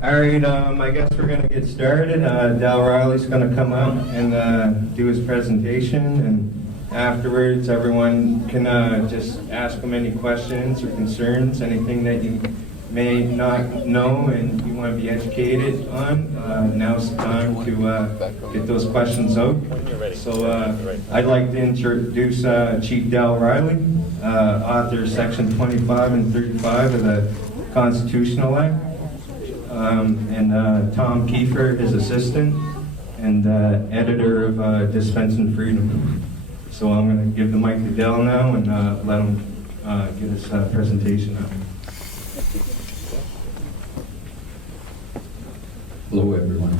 All right, I guess we're going to get started. Dal Riley's going to come out and do his presentation, and afterwards everyone can just ask him any questions or concerns, anything that you may not know and you want to be educated on. Now's the time to get those questions out. So I'd like to introduce Chief Dal Riley, author of Section 25 and 35 of the Constitutional Act. And Tom Kiefer, his assistant, and editor of Dispense and Freedom. So I'm going to give the mic to Dell now and let him get his presentation out. Hello, everyone.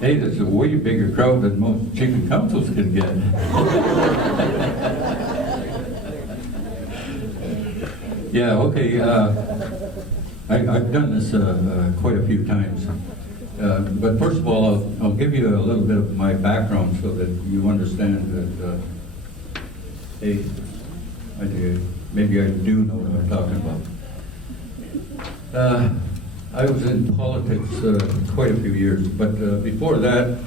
Hey, there's a way bigger crowd than most chief councils can get. Yeah, okay. I've done this quite a few times. But first of all, I'll give you a little bit of my background so that you understand that, hey, maybe I do know what I'm talking about. I was in politics quite a few years, but before that,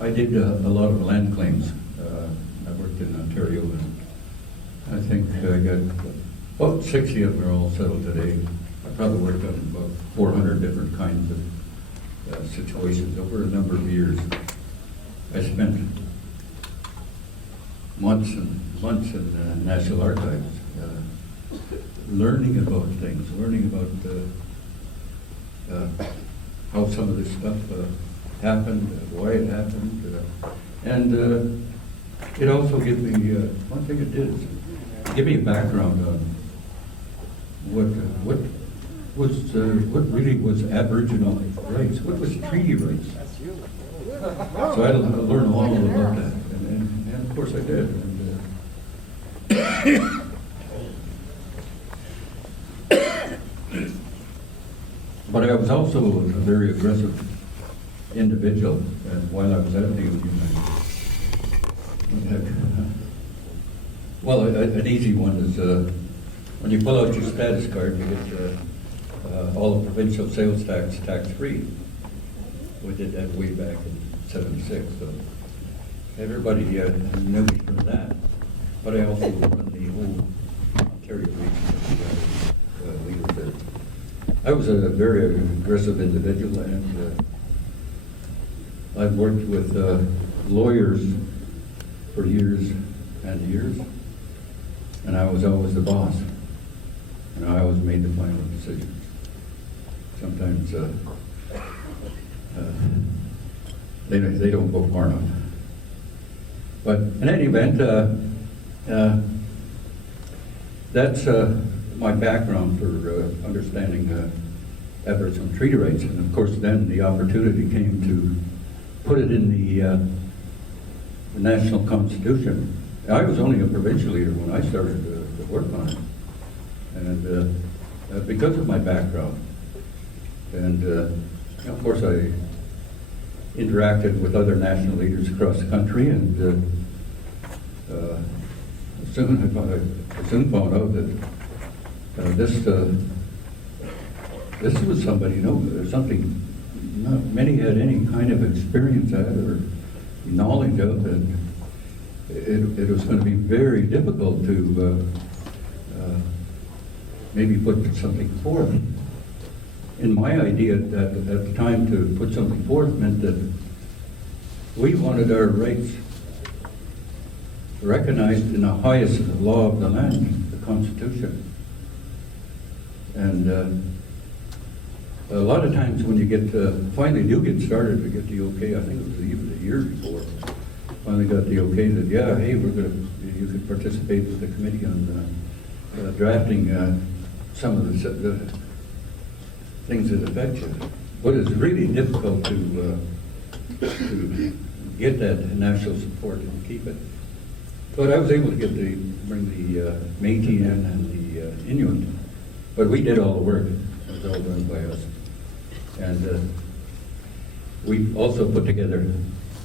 I did a lot of land claims. I worked in Ontario, and I think I got about 60 of them are all settled today. I probably worked on about 400 different kinds of situations over a number of years. I spent months and months in National Archives, learning about things, learning about how some of this stuff happened, why it happened, and it also gave me, one thing it did is give me a background on what really was Aboriginal rights, what was treaty rights. So I had to learn all about that, and of course I did. But I was also a very aggressive individual while I was at the Union. Well, an easy one is when you pull out your status card, you get all the provincial sales tax-free. We did that way back in '76, so everybody knew me from that. But I also run the whole Ontario region leader there. I was a very aggressive individual, and I've worked with lawyers for years and years, and I was always the boss, and I always made the final decisions. Sometimes they don't go far enough. But in any event, that's my background for understanding Aboriginal treaty rights. And of course then the opportunity came to put it in the National Constitution. I was only a provincial leader when I started to work on it. And because of my background, and of course I interacted with other national leaders across the country, and I soon found out that this was somebody, something not many had any kind of experience at or knowledge of, and it was going to be very difficult to maybe put something forth. And my idea at the time to put something forth meant that we wanted our rights recognized in the highest law of the land, the Constitution. And a lot of times when you get, finally do get started to get the okay, I think it was even a year before, finally got the okay that, yeah, hey, you could participate with the committee on drafting some of the things that affect you. But it's really difficult to get that national support and keep it. But I was able to bring the Métis in and the Inuit. But we did all the work. It was all done by us. And we also put together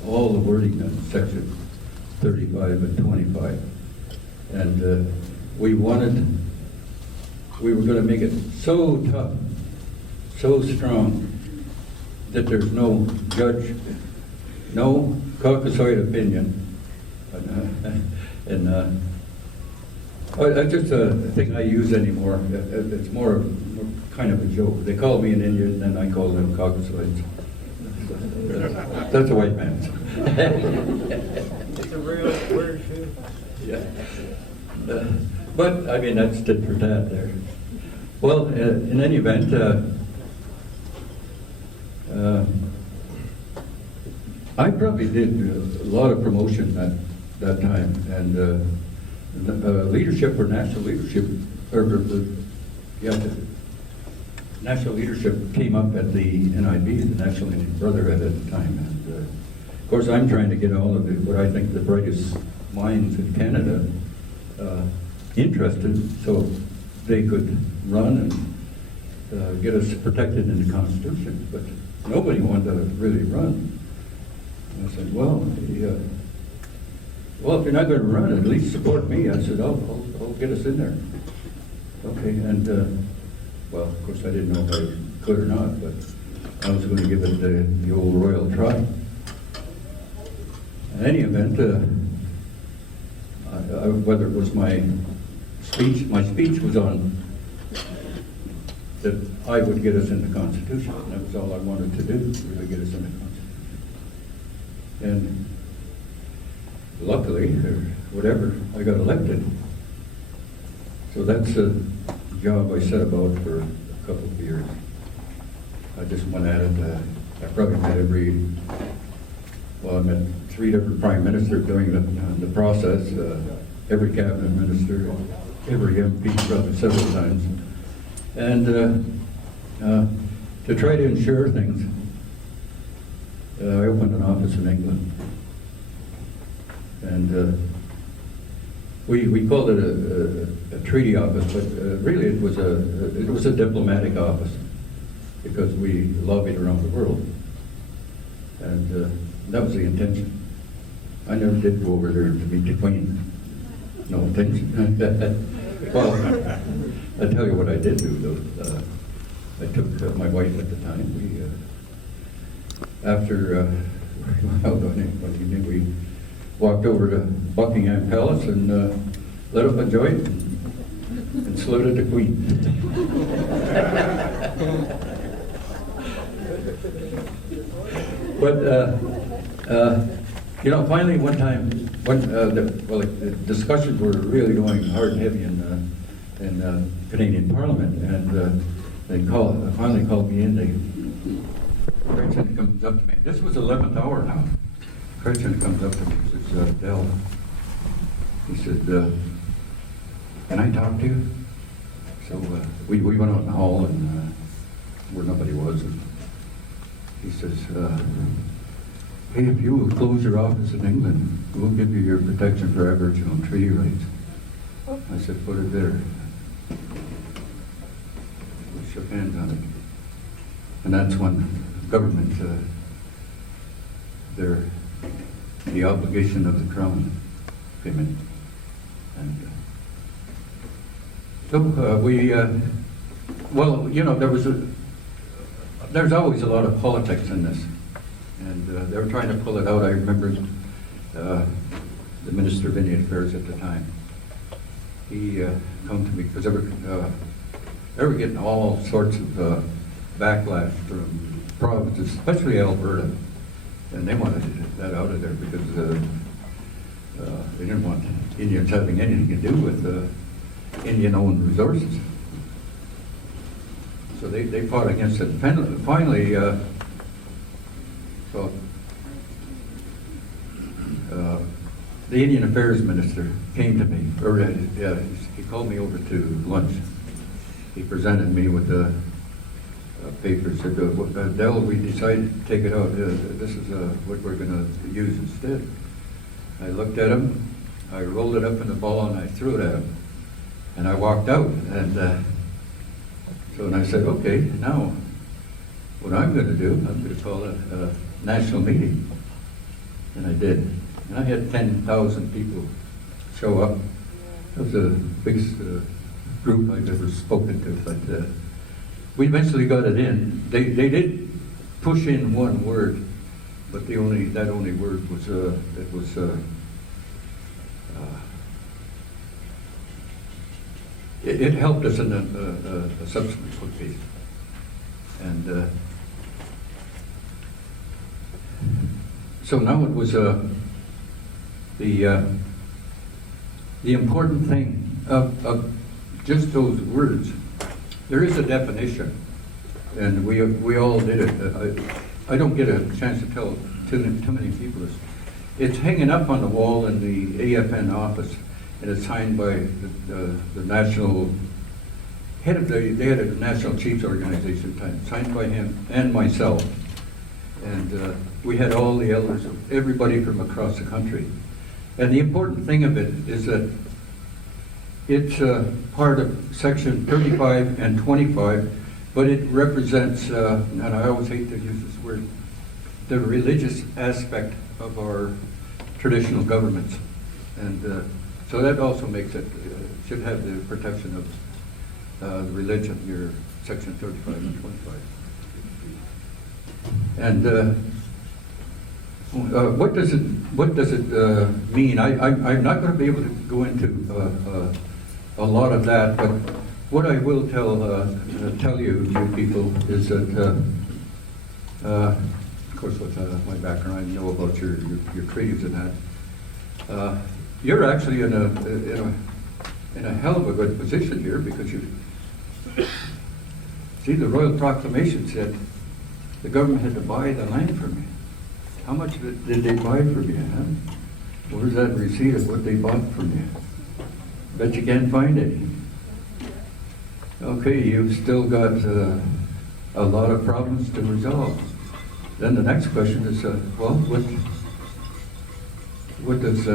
all the wording on Section 35 and 25. And we wanted we were gonna make it so tough, so strong, that there's no judge, no Caucasoid opinion. It's just a thing I use anymore. It's more kind of a joke. They call me an Indian, and I call them Caucasoids. That's a white man's. It's a real word, too. Yeah. But, I mean, that's tit for tat there. Well, in any event, I probably did a lot of promotion that time, and leadership or national leadership, the national leadership came up at the NIB, the National Indian Brotherhood at the time, and of course I'm trying to get all of what I think the brightest minds in Canada interested, so they could run and get us protected in the Constitution, but nobody wanted to really run. And I said, well, if you're not going to run, at least support me. I said, I'll get us in there. Okay, and well, of course, I didn't know if I could or not, but I was going to give it the old royal try. In any event, whether it was my speech was on that I would get us in the Constitution. And that was all I wanted to do, really get us in the Constitution. And luckily, or whatever, I got elected. So that's a job I set about for a couple of years. I just went at it. I probably met I met 3 different prime ministers during the process, every cabinet minister, every MP probably several times. And to try to ensure things, I opened an office in England. And we called it a treaty office, but really it was a diplomatic office because we lobbied around the world, and that was the intention. I never did go over there to meet the Queen. No intention. Well, I'll tell you what I did do though. I took my wife at the time. We after one evening we walked over to Buckingham Palace and lit up a joint and saluted the Queen. But finally one time, the discussions were really going hard and heavy in Canadian Parliament, and they finally called me in. President comes up to me. This was 11th hour now. President comes up to me and says, Del, he said, can I talk to you? So we went out in the hall and where nobody was. And he says, hey, if you will close your office in England, we'll give you your protection for Aboriginal treaty rights. I said, put it there. We shook hands on it. And that's when government, the obligation of the Crown came in. And so there's always a lot of politics in this. And they were trying to pull it out. I remember the Minister of Indian Affairs at the time. He come to me because they were getting all sorts of backlash from provinces, especially Alberta, and they wanted that out of there because they didn't want Indians having anything to do with Indian-owned resources. So they fought against it. Finally, the Indian Affairs Minister came to me, he called me over to lunch. He presented me with the paper, said, Del, we decided to take it out. This is what we're going to use instead. I looked at him, I rolled it up in a ball and I threw it at him. And I walked out. And and I said, okay, now what I'm going to do, I'm going to call it a national meeting. And I did. And I had 10,000 people show up. It was a big group I've ever spoken to, but we eventually got it in. They did push in one word, but that only word was it helped us in a subsequent court case, and so now it was the important thing of just those words. There is a definition, and we all did it. I don't get a chance to tell too many people this. It's hanging up on the wall in the AFN office, and it's signed by the national head of the National Chiefs Organization, signed by him and myself. And we had all the elders, everybody from across the country. And the important thing of it is that it's part of Section 35 and 25, but it represents, and I always hate to use this word, the religious aspect of our traditional governments. And so that also makes it, should have the protection of religion, your Section 35 and 25. And what does it mean? I'm not going to be able to go into a lot of that, but what I will tell you people is that, of course, with my background, I know about your treaties and that. You're actually in a hell of a good position here, because you see, the Royal Proclamation said the government had to buy the land from you. How much of it did they buy from you? Huh? Where's that receipt of what they bought from you? Bet you can't find any. Okay, you've still got a lot of problems to resolve. Then the next question is, well, what does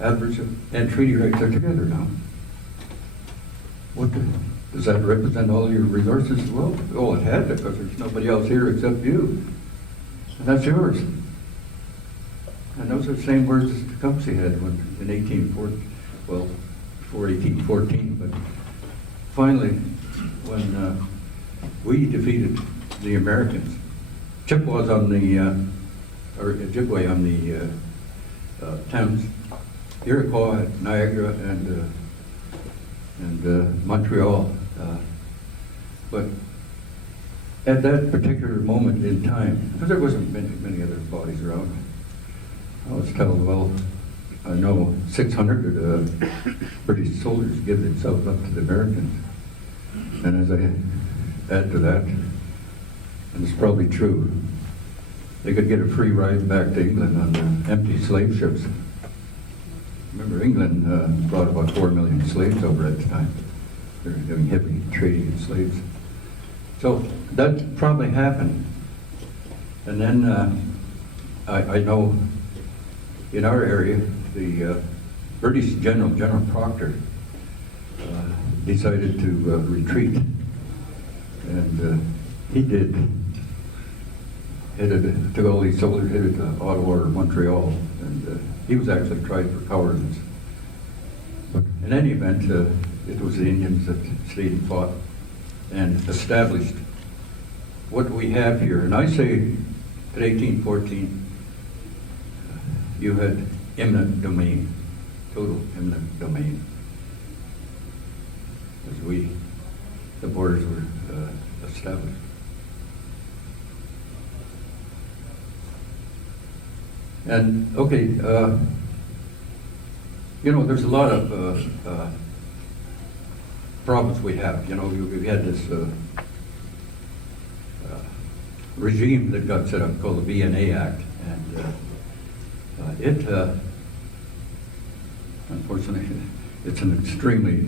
Aboriginal and treaty rights are together now? Does that represent all your resources? Well, it had to, because there's nobody else here except you. And that's yours. And those are the same words as Tecumseh had in 1814, well, before 1814, but finally, when we defeated the Americans, Chippewas on the, or Ojibwe on the Thames, Iroquois at Niagara, and Montreal. But at that particular moment in time, because there wasn't many other bodies around, I was told, well, I know 600 British soldiers give themselves up to the Americans. And as I add to that, and it's probably true, they could get a free ride back to England on the empty slave ships. Remember, England brought about 4 million slaves over at the time. They were doing heavy trading in slaves. So that probably happened. And then I know in our area, the British General Proctor, decided to retreat. And he did. Took all these soldiers, headed to Ottawa or Montreal, and he was actually tried for cowardice. But in any event, it was the Indians that stayed and fought and established what we have here. And I say, at 1814, you had eminent domain, total eminent domain, as the borders were established. And okay, there's a lot of problems we have. We had this regime that got set up called the BNA Act, and it, unfortunately, it's an extremely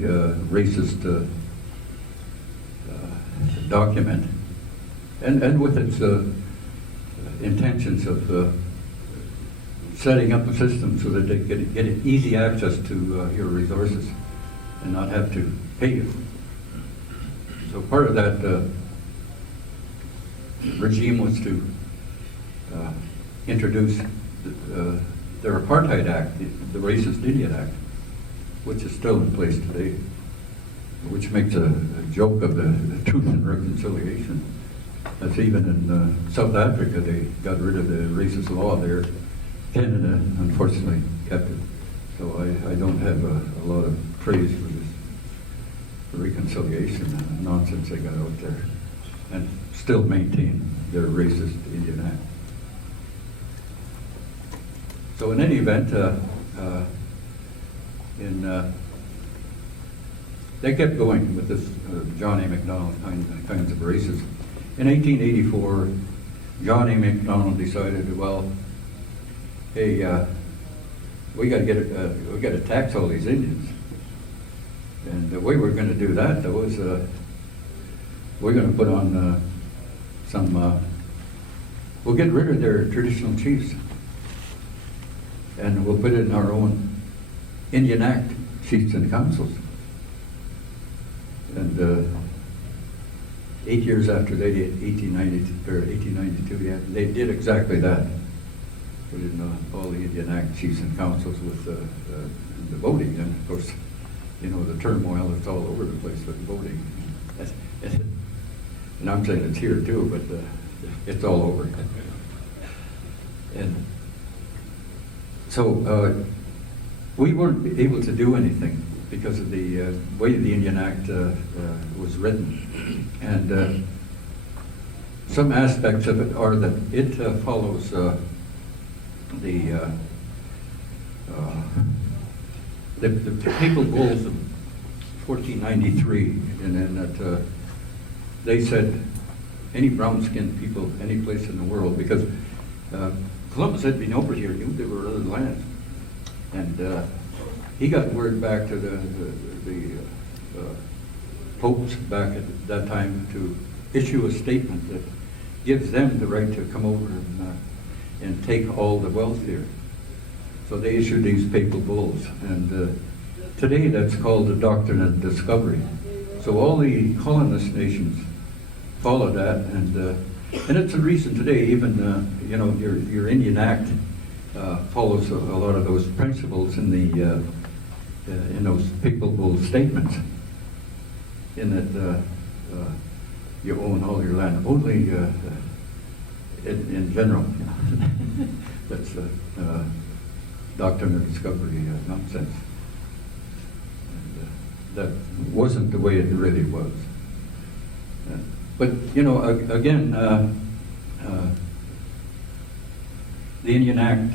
racist document, and with its intentions of setting up a system so that they get easy access to your resources and not have to pay you. So part of that regime was to introduce their Apartheid Act, the Racist Idiot Act, which is still in place today. which makes a joke of the Truth and Reconciliation. That's even in South Africa, they got rid of the racist law there. Canada, unfortunately, kept it. So I don't have a lot of praise for this reconciliation nonsense they got out there, and still maintain their racist Indian Act. So in any event, they kept going with this John A. Macdonald kinds of races. In 1884, John A. Macdonald decided, well, hey, we got to tax all these Indians. And the way we're going to do that, though, is we're going to put on we'll get rid of their traditional chiefs, and we'll put it in our own Indian Act chiefs and councils. And 8 years after they did, 1892, yeah, they did exactly that. Put in all the Indian Act chiefs and councils with the voting, and of course, you know, the turmoil that's all over the place with voting. And I'm saying it's here too, but it's all over. And so we weren't able to do anything because of the way the Indian Act was written. And some aspects of it are that it follows the Papal Bulls of 1493, and then that they said any brown-skinned people any place in the world, because Columbus had been over here, knew there were other lands, and he got word back to the popes back at that time to issue a statement that gives them the right to come over and take all the wealth here. So they issued these papal bulls, and today that's called the Doctrine of Discovery. So all the colonist nations followed that, and it's the reason today even you know, your Indian Act follows a lot of those principles in those papal bull statements, in that you own all your land only in general. That's Doctrine of Discovery nonsense. And, that wasn't the way it really was. But you know, again, the Indian Act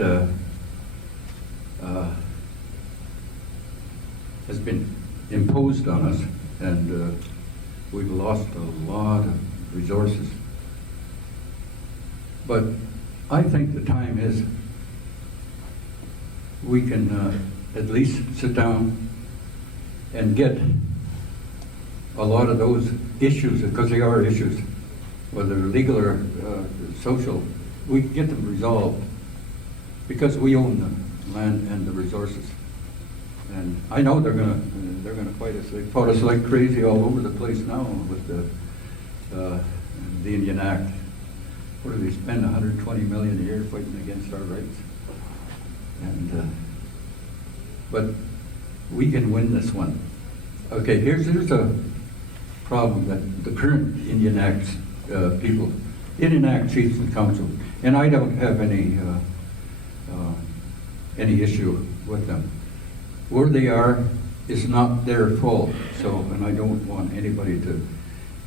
has been imposed on us, and we've lost a lot of resources. But I think the time is we can at least sit down and get a lot of those issues, because they are issues, whether legal or social, we can get them resolved because we own the land and the resources. And I know they're gonna fight us. They fought us like crazy all over the place now with the Indian Act. What do they spend? 120 million a year fighting against our rights. And but we can win this one. Okay, here's a problem that the current Indian Act people, Indian Act chiefs and council, and I don't have any issue with them. Where they are is not their fault. So, and I don't want anybody to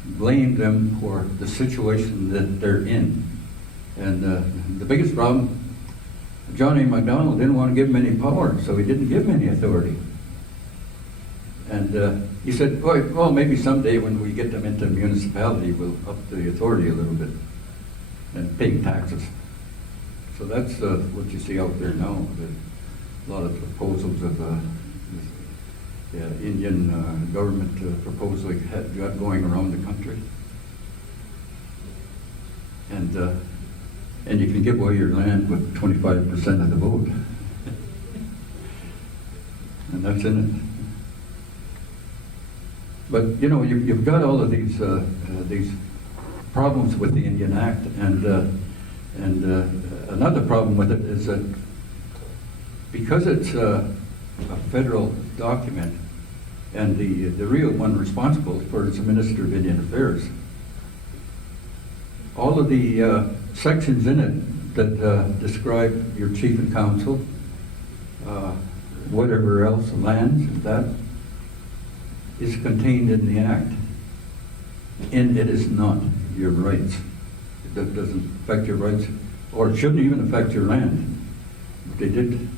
blame them for the situation that they're in. And the biggest problem, John A. Macdonald didn't want to give him any power, so he didn't give him any authority. And he said, well, maybe someday when we get them into the municipality, we'll up the authority a little bit and paying taxes. So that's what you see out there now. A lot of proposals of Indian government proposal got going around the country. And you can give away your land with 25% of the vote. And that's in it. But you know, you've got all of these problems with the Indian Act, and another problem with it is that because it's a federal document, And the real one responsible for it is the Minister of Indian Affairs. All of the sections in it that describe your chief and council, whatever else, lands, that is contained in the Act. And it is not your rights. That doesn't affect your rights, or it shouldn't even affect your land. But they did.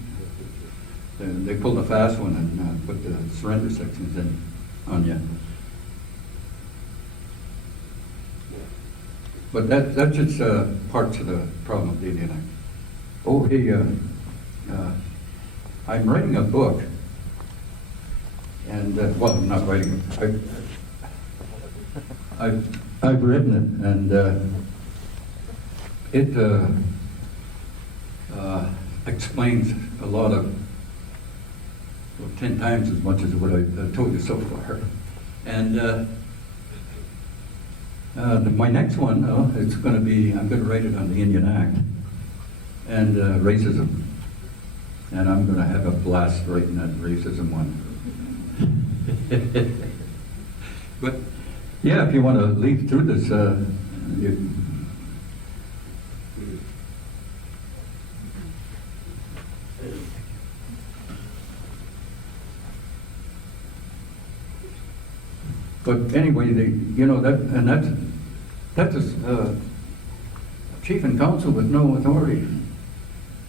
They pulled a fast one and put the surrender sections in on you. But that's just parts of the problem of the Indian Act. Oh, hey, I'm writing a book, and well, I'm not writing it. I've written it, and it explains a lot of, well, 10 times as much as what I've told you so far. And my next one, it's going to be, I'm going to write it on the Indian Act and racism. And I'm going to have a blast writing that racism one. But yeah, if you want to leaf through this, but anyway, you know, that's a chief and council with no authority.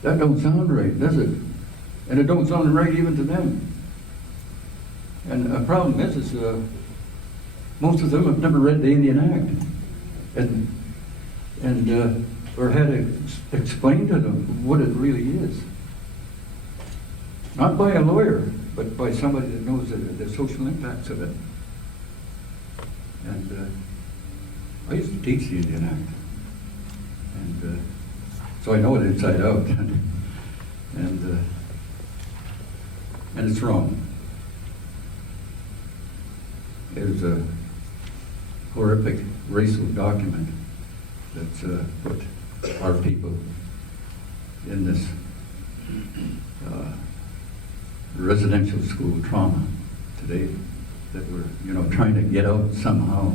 That don't sound right, does it? And it don't sound right even to them. And the problem is most of them have never read the Indian Act, and or had to explain to them what it really is. Not by a lawyer, but by somebody that knows the social impacts of it. And I used to teach the Indian Act, and so I know it inside out. And it's wrong. It is a horrific racial document that's put our people in this residential school trauma today that we're, you know, trying to get out somehow.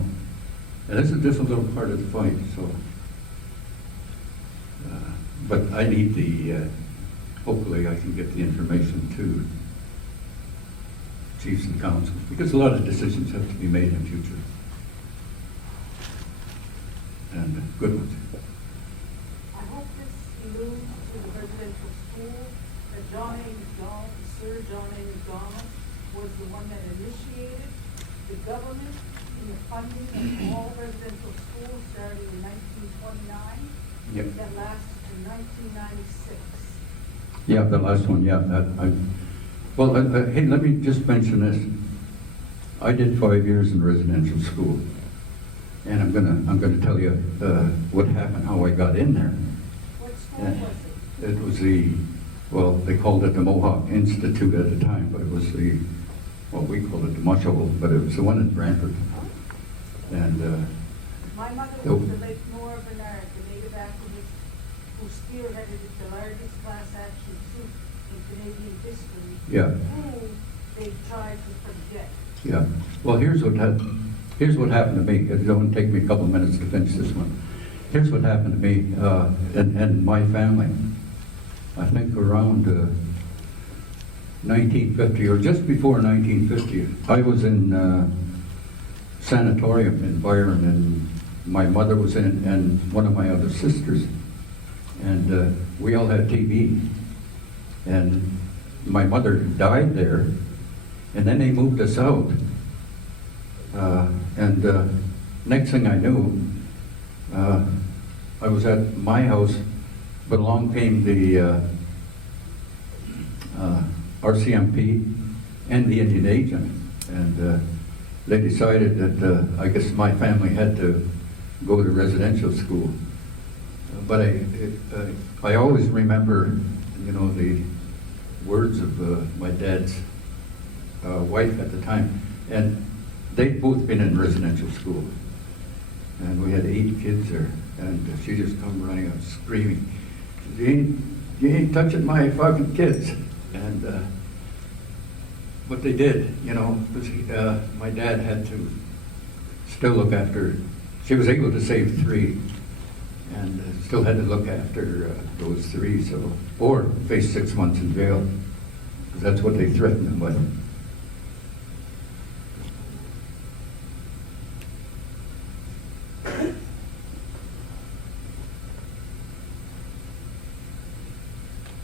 And this is just a little part of the fight, so. But I need the, hopefully I can get the information to chiefs and councils, because a lot of decisions have to be made in future. And good ones. I hope this alludes to the residential school that Sir John A. MacDonald was the one that initiated. The government in the funding of all residential schools starting in 1929. Yep. That lasted to 1996. Yeah, the last one, yeah. Well, hey, let me just mention this. I did 5 years in residential school, and I'm gonna tell you what happened, how I got in there. What school was it? It was well, they called it the Mohawk Institute at the time, but it was we called it the Mushahoe, but it was the one in Brantford. And My mother was the late Nora Bernard, the native activist who spearheaded the largest class action suit in Canadian history. yeah, Who they tried to forget. yeah. Well, here's what happened to me. It don't take me a couple of minutes to finish this one. Here's what happened to me and my family. I think around 1950, or just before 1950, I was in sanatorium in Byron, and my mother was in it, and one of my other sisters, and we all had TV, and my mother died there, and then they moved us out, and next thing I knew, I was at my house, but along came the RCMP and the Indian agent, and they decided that I guess my family had to go to residential school. But I always remember, you know, the words of my dad's wife at the time, and they'd both been in residential school, and we had 8 kids there, and she just come running out screaming, you ain't touching my fucking kids. And what they did, you know, was my dad had to still look after, she was able to save 3, and still had to look after those 3, so, or face 6 months in jail, because that's what they threatened him with.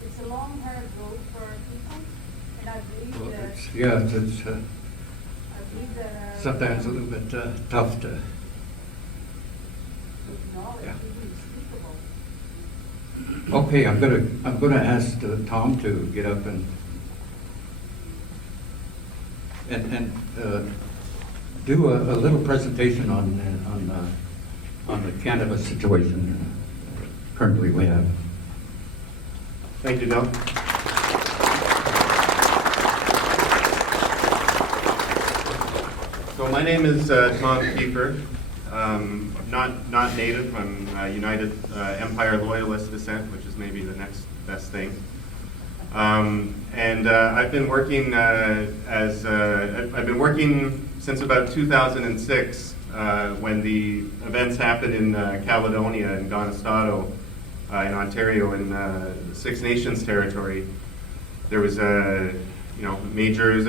It's a long, hard road for our people, and I believe Well, that, it's sometimes a little bit tough to, knowledge yeah. is unspeakable. okay, I'm gonna ask Tom to get up and do a little presentation on the cannabis situation currently we have. Thank you, Bill. So my name is Tom Kiefer. Not native. I'm United Empire Loyalist descent, which is maybe the next best thing. And I've been working I've been working since about 2006 when the events happened in Caledonia and Gonestado in Ontario in the Six Nations territory. There was a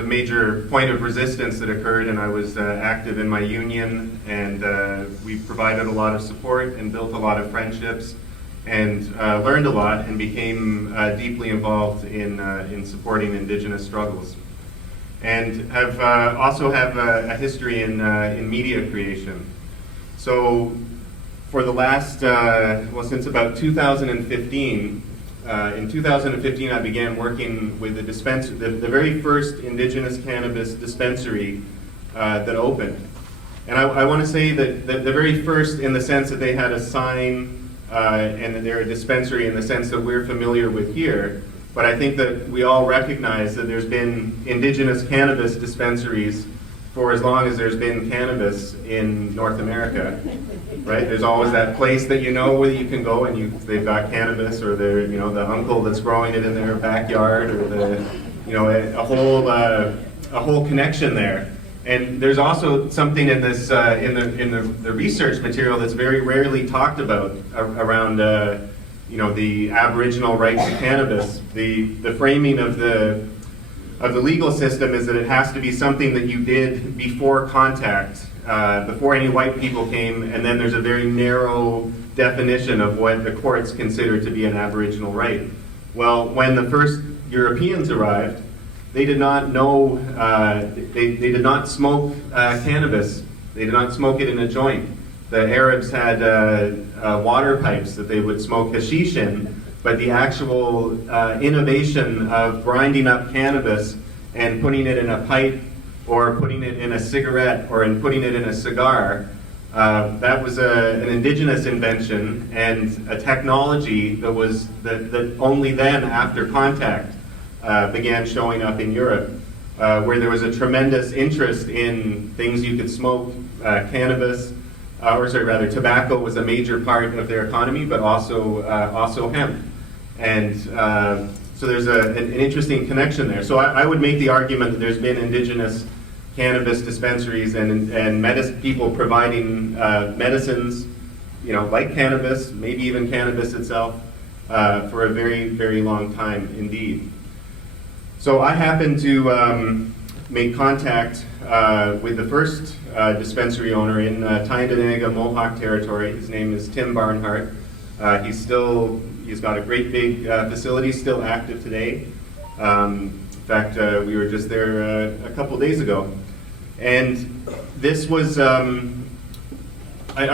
major point of resistance that occurred, and I was active in my union, and we provided a lot of support and built a lot of friendships and learned a lot and became deeply involved in supporting Indigenous struggles. And also have a history in media creation. So for the last, since about 2015, in 2015 I began working with the very first Indigenous cannabis dispensary that opened. And I want to say that the very first in the sense that they had a sign and they're a dispensary in the sense that we're familiar with here. But I think that we all recognize that there's been Indigenous cannabis dispensaries for as long as there's been cannabis in North America, right? There's always that place that you know where you can go and they've got cannabis, or they're, the uncle that's growing it in their backyard, or a whole connection there. And there's also something in this in the research material that's very rarely talked about around the Aboriginal right to cannabis. The framing of the legal system is that it has to be something that you did before contact, before any white people came, and then there's a very narrow definition of what the courts consider to be an Aboriginal right. Well, when the first Europeans arrived, they did not know, they did not smoke cannabis. They did not smoke it in a joint. The Arabs had water pipes that they would smoke hashish in, but the actual innovation of grinding up cannabis and putting it in a pipe, or putting it in a cigarette, or putting it in a cigar, that was an Indigenous invention and a technology that only then, after contact, began showing up in Europe, where there was a tremendous interest in things you could smoke. Tobacco was a major part of their economy, but also hemp. And so there's an interesting connection there. So I would make the argument that there's been Indigenous cannabis dispensaries and people providing medicines, like cannabis, maybe even cannabis itself, for a very, very long time indeed. So I happened to make contact with the first dispensary owner in Tyendinaga Mohawk territory. His name is Tim Barnhart. He's got a great big facility, still active today. In fact, we were just there a couple days ago. And this was, I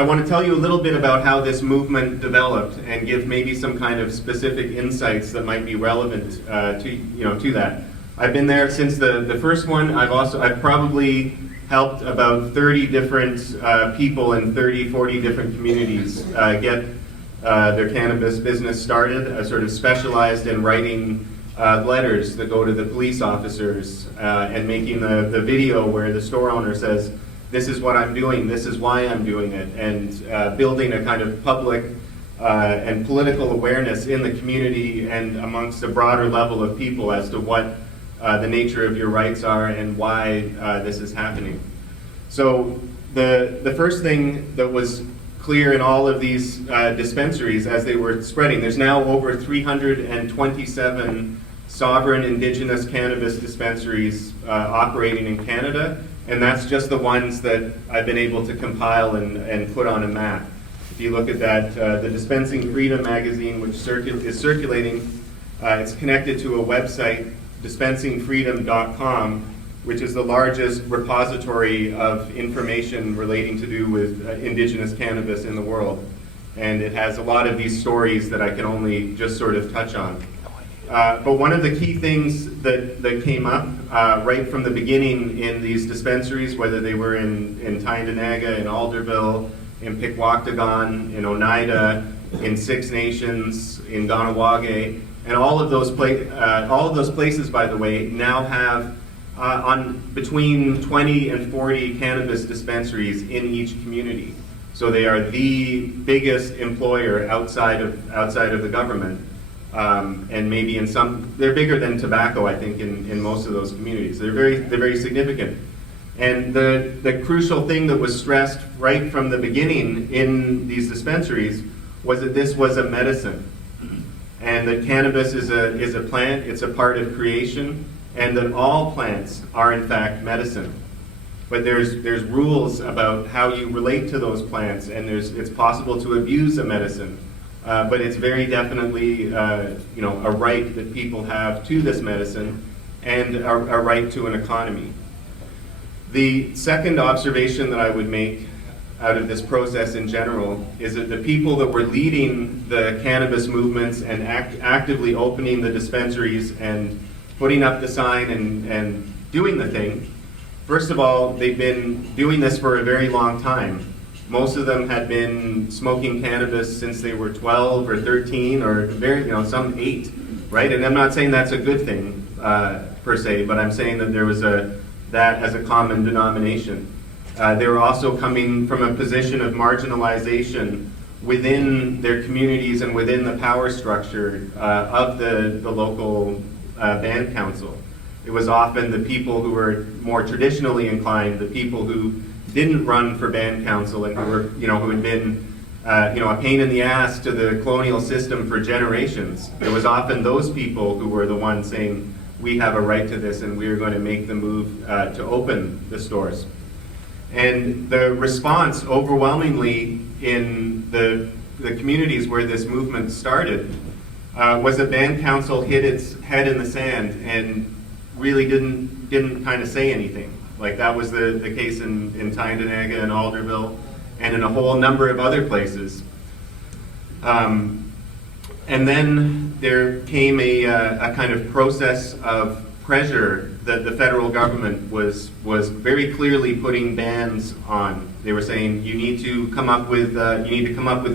want to tell you a little bit about how this movement developed and give maybe some kind of specific insights that might be relevant to that. I've been there since the first one. I've probably helped about 30 different people in 40 different communities get their cannabis business started, sort of specialized in writing letters that go to the police officers and making the video where the store owner says, this is what I'm doing, this is why I'm doing it, and building a kind of public and political awareness in the community and amongst a broader level of people as to what the nature of your rights are and why this is happening. So the first thing that was clear in all of these dispensaries as they were spreading, there's now over 327 sovereign indigenous cannabis dispensaries operating in Canada, and that's just the ones that I've been able to compile and put on a map. If you look at that, the Dispensing Freedom magazine, which is circulating, it's connected to a website, dispensingfreedom.com, which is the largest repository of information relating to do with indigenous cannabis in the world. And it has a lot of these stories that I can only just sort of touch on. But one of the key things that came up right from the beginning in these dispensaries, whether they were in Tyendinaga, in Alderville, in Pikwaktagan, in Oneida, in Six Nations, in Ganawage, and all of those places, by the way, now have on between 20 and 40 cannabis dispensaries in each community. So they are the biggest employer outside of the government, and maybe in some they're bigger than tobacco. I think in most of those communities, they're very significant. And the crucial thing that was stressed right from the beginning in these dispensaries was that this was a medicine, and that cannabis is a plant. It's a part of creation, and that all plants are in fact medicine. But there's rules about how you relate to those plants, and it's possible to abuse a medicine, but it's very definitely a right that people have to this medicine, and a right to an economy. The second observation that I would make out of this process in general is that the people that were leading the cannabis movements and actively opening the dispensaries and putting up the sign and doing the thing, first of all, they've been doing this for a very long time. Most of them had been smoking cannabis since they were 12 or 13 or some 8, right? And I'm not saying that's a good thing per se, but I'm saying that there was that as a common denomination. They were also coming from a position of marginalization within their communities and within the power structure of the local band council. It was often the people who were more traditionally inclined, the people who didn't run for band council and who had been a pain in the ass to the colonial system for generations. It was often those people who were the ones saying, we have a right to this and we're going to make the move to open the stores. And the response overwhelmingly in the communities where this movement started was that band council hit its head in the sand and really didn't kind of say anything. Like that was the case in Tyendinaga and Alderville and in a whole number of other places. And then there came a kind of process of pressure that the federal government was very clearly putting bans on. They were saying you need to come up with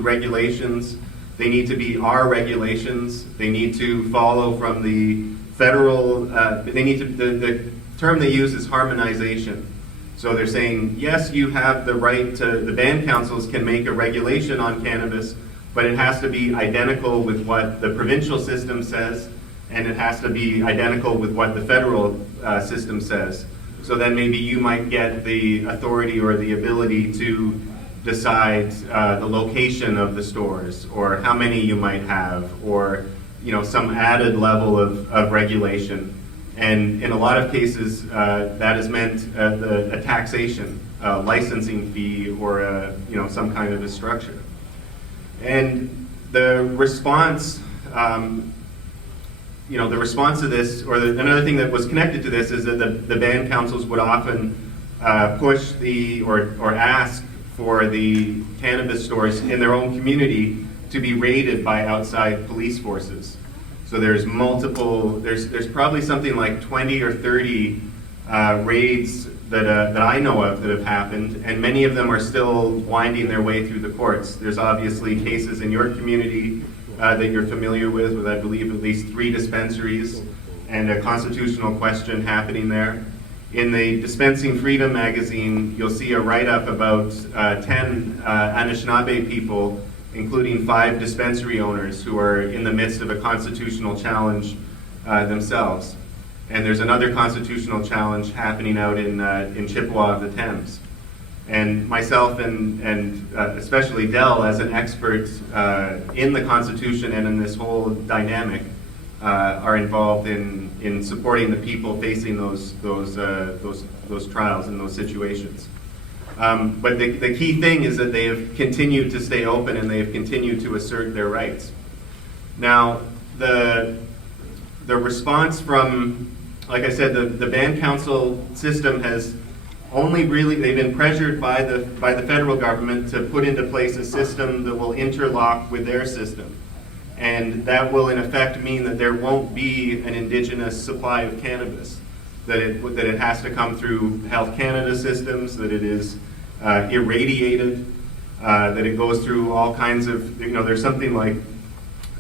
regulations. They need to be our regulations. They need to follow from the federal. The term they use is harmonization. So they're saying yes, you have the right to. The band councils can make a regulation on cannabis, but it has to be identical with what the provincial system says, and it has to be identical with what the federal system says. So then maybe you might get the authority or the ability to decide the location of the stores, or how many you might have, or some added level of regulation. And in a lot of cases, that has meant a taxation, a licensing fee, or some kind of a structure. And the response, the response to this, or another thing that was connected to this, is that the band councils would often push or ask for the cannabis stores in their own community to be raided by outside police forces. So there's probably something like 20 or 30 raids that I know of that have happened, and many of them are still winding their way through the courts. There's obviously cases in your community that you're familiar with I believe at least 3 dispensaries and a constitutional question happening there. In the Dispensing Freedom magazine, you'll see a write-up about 10 Anishinaabe people, including 5 dispensary owners who are in the midst of a constitutional challenge themselves. And there's another constitutional challenge happening out in Chippewa of the Thames. And myself and especially Del, as an expert in the Constitution and in this whole dynamic, are involved in supporting the people facing those trials and those situations. But the key thing is that they have continued to stay open and they have continued to assert their rights. Now, the response from, like I said, the band council system has only really, they've been pressured by the federal government to put into place a system that will interlock with their system. And that will in effect mean that there won't be an indigenous supply of cannabis, that it has to come through Health Canada systems, that it is irradiated, that it goes through all kinds of, there's something like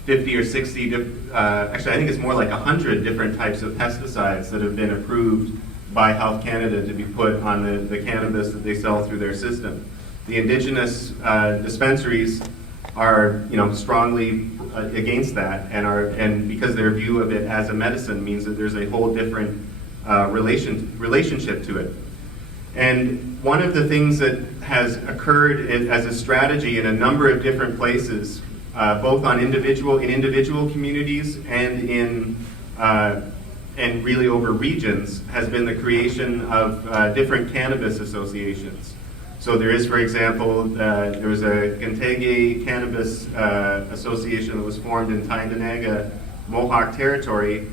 50 or 60, actually I think it's more like 100 different types of pesticides that have been approved by Health Canada to be put on the cannabis that they sell through their system. The indigenous dispensaries are, strongly against that, and because their view of it as a medicine means that there's a whole different relationship to it. And one of the things that has occurred as a strategy in a number of different places, both in individual communities and really over regions, has been the creation of different cannabis associations. So there is, for example, there was a Gentege Cannabis Association that was formed in Tyendinaga, Mohawk Territory,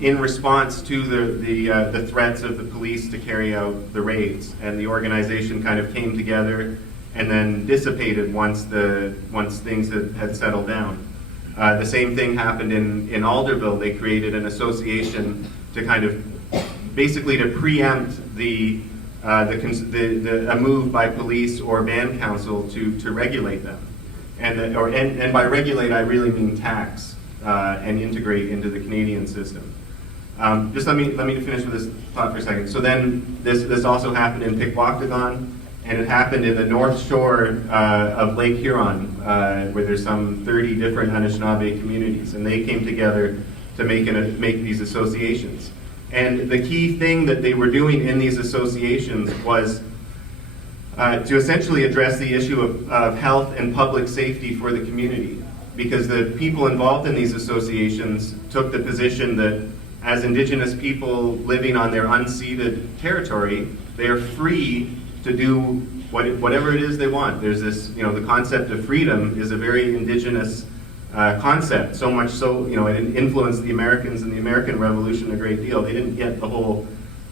in response to the threats of the police to carry out the raids. And the organization kind of came together and then dissipated once things had settled down. The same thing happened in Alderville. They created an association to kind of basically to preempt a move by police or band council to regulate them. And by regulate, I really mean tax and integrate into the Canadian system. Just let me finish with this thought for a second. So then this also happened in Pikwaktagon, and it happened in the North Shore of Lake Huron, where there's some 30 different Anishinaabe communities, and they came together to make these associations. And the key thing that they were doing in these associations was to essentially address the issue of health and public safety for the community. Because the people involved in these associations took the position that as Indigenous people living on their unceded territory, they are free to do whatever it is they want. There's this, the concept of freedom is a very Indigenous concept, so much so, it influenced the Americans and the American Revolution a great deal. They didn't get the whole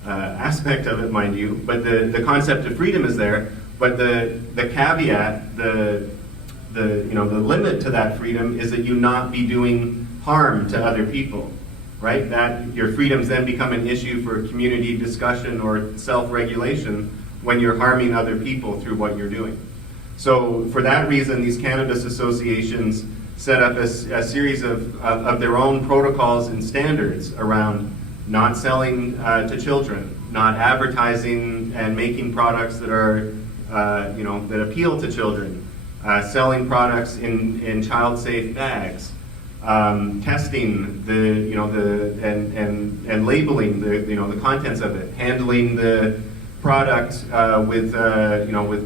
aspect of it, mind you, but the concept of freedom is there. But the caveat, the limit to that freedom is that you not be doing harm to other people, right? That your freedoms then become an issue for community discussion or self-regulation when you're harming other people through what you're doing. So for that reason, these cannabis associations set up a series of their own protocols and standards around not selling to children, not advertising and making products that are, that appeal to children, selling products in child-safe bags, testing and labeling the contents of it, handling the product with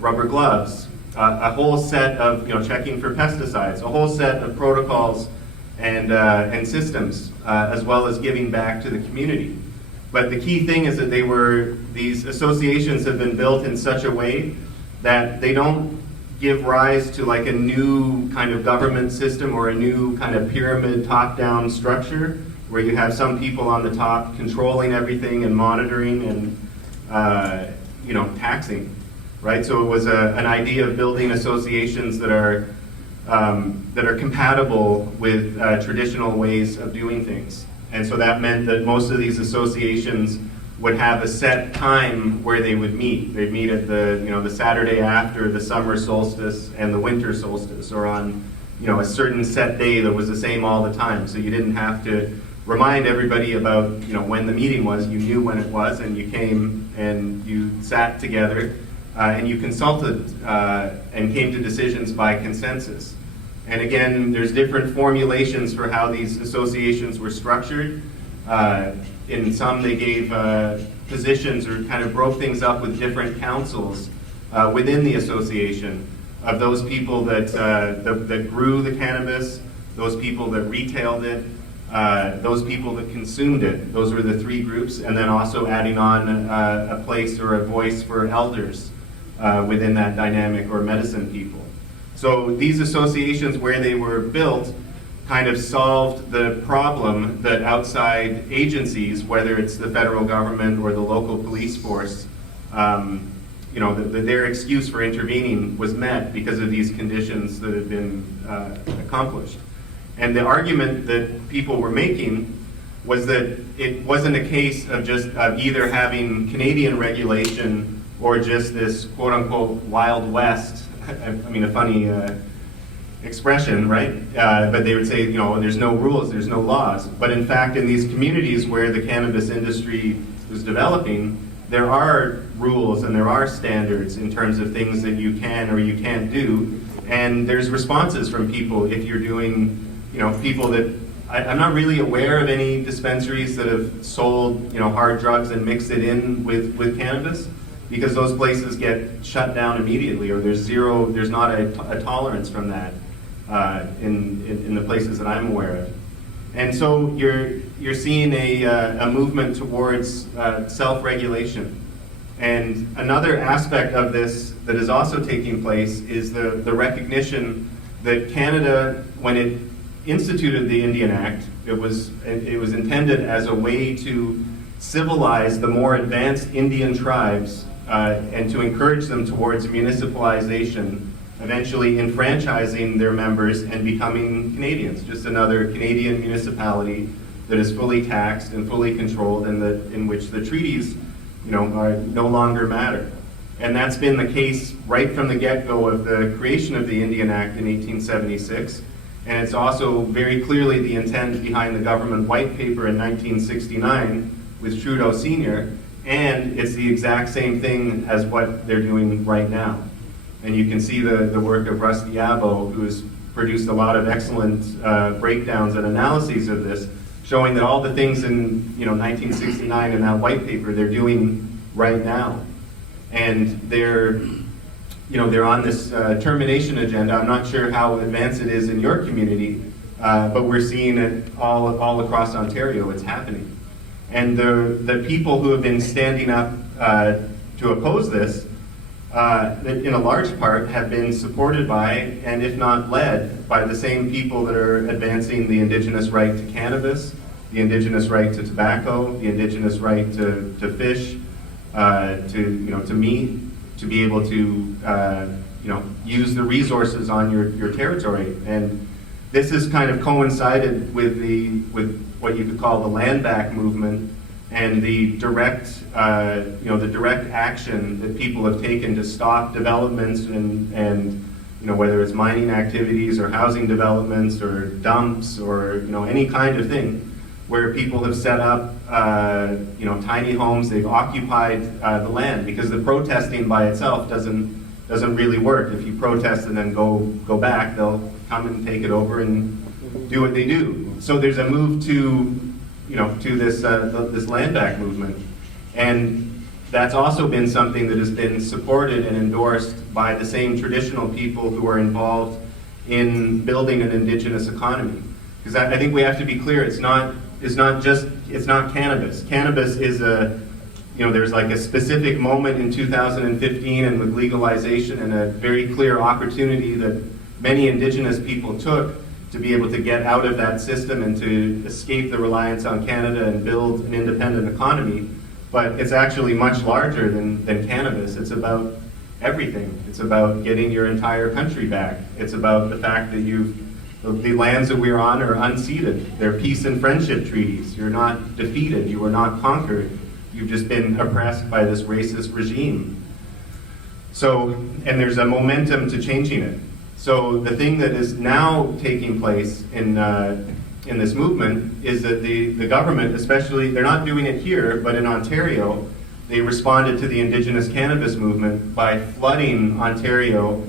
rubber gloves, a whole set of checking for pesticides, a whole set of protocols and systems, as well as giving back to the community. But the key thing is that these associations have been built in such a way that they don't give rise to like a new kind of government system or a new kind of pyramid top-down structure where you have some people on the top controlling everything and monitoring and taxing, right? So it was an idea of building associations that are compatible with traditional ways of doing things. And so that meant that most of these associations would have a set time where they would meet. They'd meet at the Saturday after the summer solstice and the winter solstice, or on a certain set day that was the same all the time. So you didn't have to remind everybody about when the meeting was. You knew when it was, and you came and you sat together and you consulted and came to decisions by consensus. And again, there's different formulations for how these associations were structured. In some, they gave positions or kind of broke things up with different councils within the association of those people that grew the cannabis, those people that retailed it, those people that consumed it. Those were the three groups, and then also adding on a place or a voice for elders within that dynamic, or medicine people. So these associations, where they were built, kind of solved the problem that outside agencies, whether it's the federal government or the local police force, their excuse for intervening was met because of these conditions that had been accomplished. And the argument that people were making was that it wasn't a case of just either having Canadian regulation or just this quote-unquote Wild West. I mean, a funny expression, right? But they would say, there's no rules, there's no laws. But in fact, in these communities where the cannabis industry was developing, there are rules and there are standards in terms of things that you can or you can't do. And there's responses from people if you're doing, people that, I'm not really aware of any dispensaries that have sold, hard drugs and mixed it in with cannabis, because those places get shut down immediately, or there's not a tolerance from that in the places that I'm aware of. And so you're seeing a movement towards self-regulation. And another aspect of this that is also taking place is the recognition that Canada, when it instituted the Indian Act, it was intended as a way to civilize the more advanced Indian tribes and to encourage them towards municipalization, eventually enfranchising their members and becoming Canadians, just another Canadian municipality that is fully taxed and fully controlled, and in which the treaties, are no longer matter. And that's been the case right from the get-go of the creation of the Indian Act in 1876. And it's also very clearly the intent behind the government white paper in 1969 with Trudeau Sr., and it's the exact same thing as what they're doing right now. And you can see the work of Rusty Abo, who has produced a lot of excellent breakdowns and analyses of this, showing that all the things in 1969 in that white paper they're doing right now. And they're on this termination agenda. I'm not sure how advanced it is in your community, but we're seeing it all across Ontario. It's happening. And the people who have been standing up to oppose this, in a large part, have been supported by, and if not led, by the same people that are advancing the Indigenous right to cannabis, the Indigenous right to tobacco, the Indigenous right to fish, to meat, to be able to use the resources on your territory. And this has kind of coincided with what you could call the land back movement and the direct action that people have taken to stop developments and whether it's mining activities or housing developments or dumps or any kind of thing, where people have set up tiny homes. They've occupied the land, because the protesting by itself doesn't really work. If you protest and then go back, they'll come and take it over and do what they do. So there's a move to this land back movement, and that's also been something that has been supported and endorsed by the same traditional people who are involved in building an Indigenous economy. Because I think we have to be clear, it's not cannabis. Cannabis is there's like a specific moment in 2015 and with legalization, and a very clear opportunity that many Indigenous people took to be able to get out of that system and to escape the reliance on Canada and build an independent economy. But it's actually much larger than cannabis. It's about everything. It's about getting your entire country back. It's about the fact that the lands that we're on are unceded. They're peace and friendship treaties. You're not defeated. You are not conquered. You've just been oppressed by this racist regime. So, and there's a momentum to changing it. So the thing that is now taking place in this movement is that the government, especially, they're not doing it here, but in Ontario, they responded to the Indigenous cannabis movement by flooding Ontario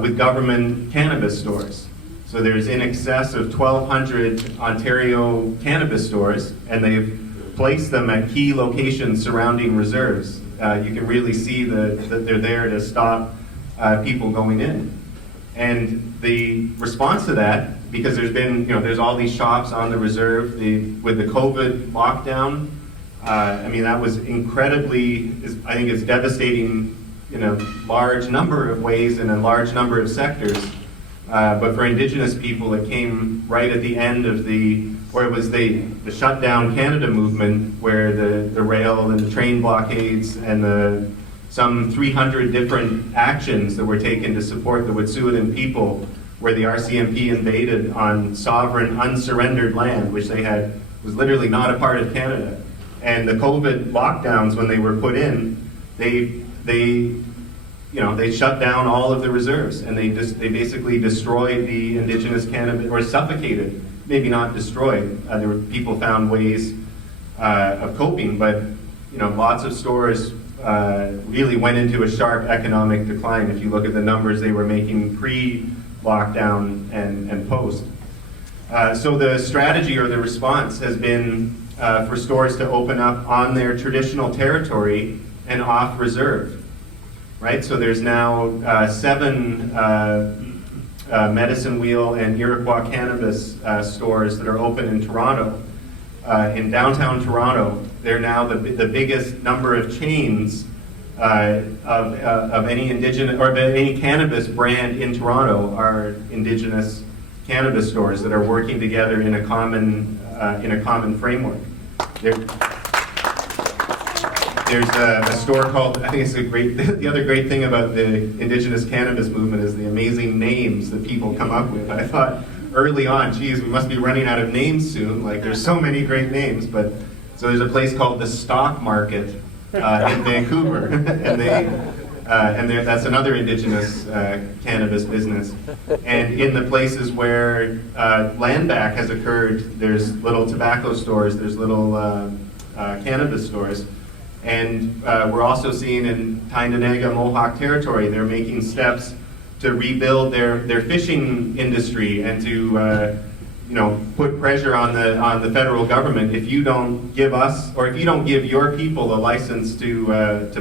with government cannabis stores. So there's in excess of 1,200 Ontario cannabis stores, and they've place them at key locations surrounding reserves. You can really see that they're there to stop people going in. And the response to that, because there's all these shops on the reserve, with the COVID lockdown, that was incredibly, I think it's devastating in a large number of ways and a large number of sectors. But for Indigenous people, it came right at the end of the Shut Down Canada movement, where the rail and the train blockades and some 300 different actions that were taken to support the Wet'suwet'en people, where the RCMP invaded on sovereign, unsurrendered land, which was literally not a part of Canada. And the COVID lockdowns, when they were put in, they shut down all of the reserves, and they basically destroyed the Indigenous cannabis, or suffocated, maybe not destroyed. People found ways of coping, but lots of stores really went into a sharp economic decline. If you look at the numbers they were making pre-lockdown and post. So the strategy or the response has been for stores to open up on their traditional territory and off reserve. Right, so there's now 7 Medicine Wheel and Iroquois cannabis stores that are open in Toronto. In downtown Toronto, they're now the biggest number of chains of any Indigenous or any cannabis brand in Toronto are Indigenous cannabis stores that are working together in a common framework. There's a store called, I think it's the other great thing about the Indigenous cannabis movement is the amazing names that people come up with. I thought early on, geez, we must be running out of names soon. Like, there's so many great names. So there's a place called the Stock Market in Vancouver, and that's another Indigenous cannabis business. And in the places where land back has occurred, there's little tobacco stores, there's little cannabis stores. And we're also seeing in Tyendinaga Mohawk territory, they're making steps to rebuild their fishing industry and to put pressure on the federal government. If you don't give us, or if you don't give your people a license to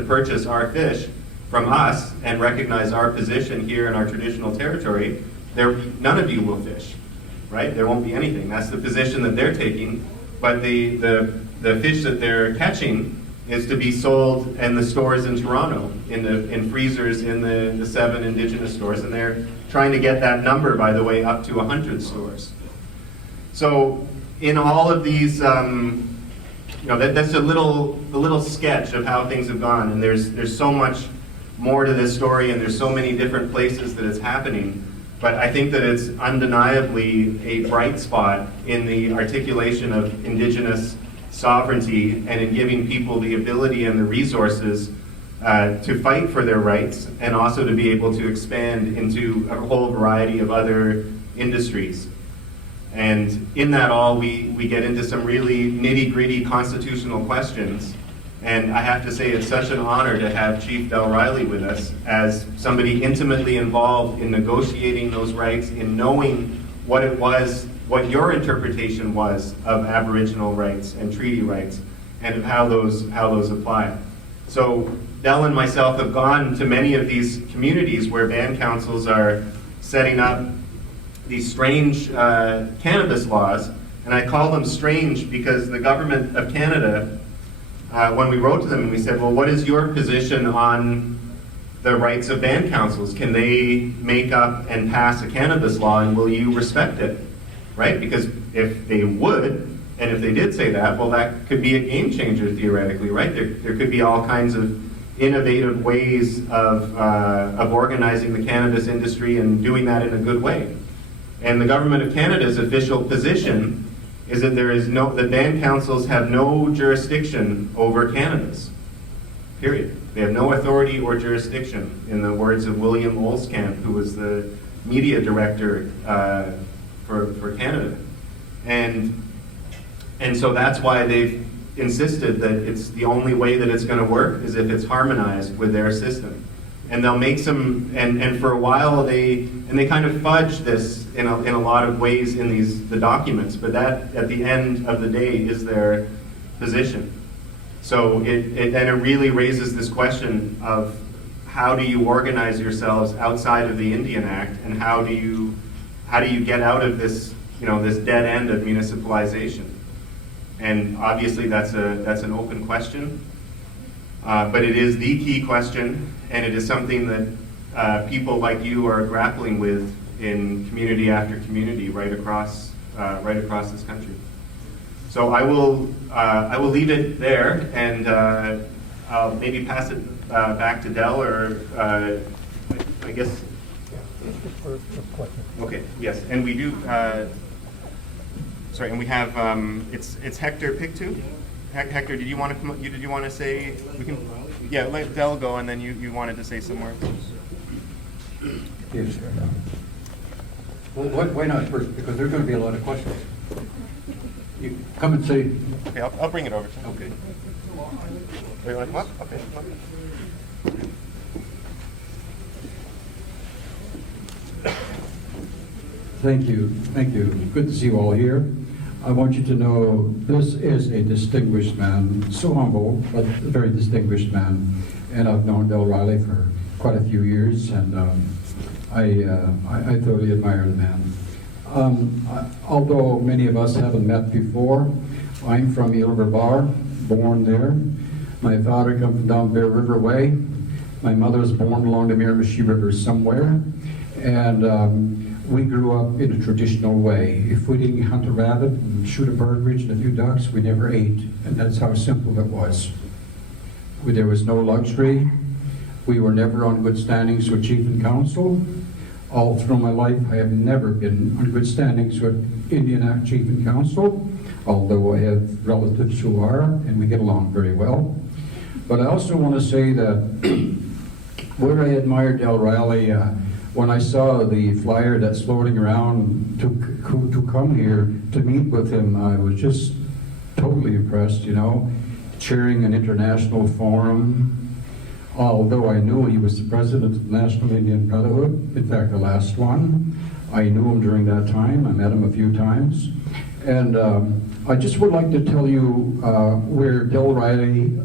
purchase our fish from us and recognize our position here in our traditional territory, none of you will fish, right? There won't be anything. That's the position that they're taking. But the fish that they're catching is to be sold in the stores in Toronto, in freezers in the 7 Indigenous stores, and they're trying to get that number, by the way, up to 100 stores. So in all of these, that's a little sketch of how things have gone, and there's so much more to this story, and there's so many different places that it's happening. But I think that it's undeniably a bright spot in the articulation of Indigenous sovereignty and in giving people the ability and the resources to fight for their rights, and also to be able to expand into a whole variety of other industries. And in that all, we get into some really nitty-gritty constitutional questions. And I have to say it's such an honor to have Chief Del Riley with us as somebody intimately involved in negotiating those rights, in knowing what it was, what your interpretation was of Aboriginal rights and treaty rights, and how those apply. So Del and myself have gone to many of these communities where band councils are setting up these strange cannabis laws, and I call them strange because the government of Canada, when we wrote to them and we said, well, what is your position on the rights of band councils? Can they make up and pass a cannabis law, and will you respect it? Right? Because if they would, and if they did say that, well, that could be a game changer theoretically, right? There could be all kinds of innovative ways of organizing the cannabis industry and doing that in a good way. And the government of Canada's official position is that the band councils have no jurisdiction over cannabis. Period. They have no authority or jurisdiction, in the words of William Olskamp, who was the media director for Canada. And so that's why they've insisted that it's the only way that it's going to work is if it's harmonized with their system. And they'll make some, and for a while they kind of fudge this in a lot of ways in the documents, but that at the end of the day is their position. So it really raises this question of how do you organize yourselves outside of the Indian Act, and how do you get out of this, this dead end of municipalization? And obviously that's an open question, but it is the key question, and it is something that people like you are grappling with in community after community right across this country. So I will leave it there, and I'll maybe pass it back to Del, or I guess. Okay. Yes, and we do. Sorry, and we have it's Hector Pictou. Hector, did you want to come? Did you want to say? We can. Yeah, let Del go, and then you wanted to say some more. Yes, sir. Well, why not first? Because there's going to be a lot of questions. You come and say. Okay, I'll bring it over to you. Okay. Wait, like what? Okay. Thank you. Thank you. Good to see you all here. I want you to know this is a distinguished man, so humble, but a very distinguished man. And I've known Del Riley for quite a few years, and I thoroughly admire the man. Although many of us haven't met before, I'm from Millbrook, born there. My father comes from down Bear River Way. My mother was born along the Miramichi River somewhere. And we grew up in a traditional way. If we didn't hunt a rabbit and shoot a bird, and a few ducks, we never ate. And that's how simple it was. There was no luxury. We were never on good standings with chief and council. All through my life, I have never been on good standings with Indian Act chief and council, although I have relatives who are, and we get along very well. But I also want to say that where I admired Del Riley, when I saw the flyer that's floating around to come here to meet with him, I was just totally impressed, chairing an international forum. Although I knew he was the president of the National Indian Brotherhood, in fact the last one. I knew him during that time. I met him a few times. And I just would like to tell you where Del Riley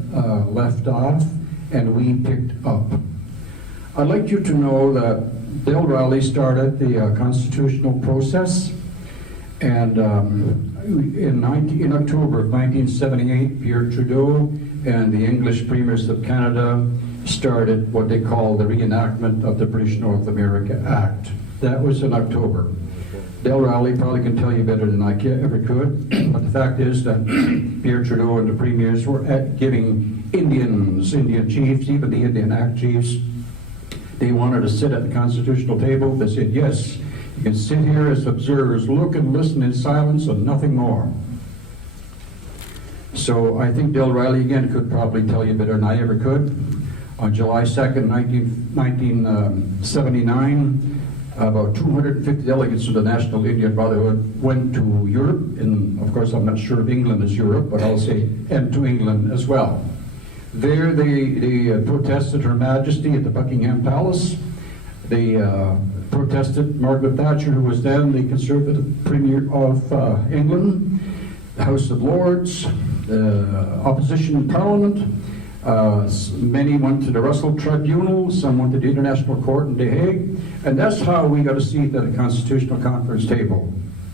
left off and we picked up. I'd like you to know that Del Riley started the constitutional process, and in October of 1978, Pierre Trudeau and the English premiers of Canada started what they call the reenactment of the British North America Act. That was in October. Del Riley probably can tell you better than I ever could, but the fact is that Pierre Trudeau and the premiers were giving Indian chiefs, even the Indian Act chiefs, they wanted to sit at the constitutional table. They said, yes, you can sit here as observers, look and listen in silence and nothing more. So I think Del Riley, again, could probably tell you better than I ever could. On July 2nd, 1979, about 250 delegates of the National Indian Brotherhood went to Europe, and of course I'm not sure if England is Europe, but I'll say, and to England as well. There they protested Her Majesty at the Buckingham Palace. They protested Margaret Thatcher, who was then the Conservative Premier of England, the House of Lords, the opposition in Parliament. Many went to the Russell Tribunal, some went to the International Court in The Hague, and that's how we got a seat at a constitutional conference table.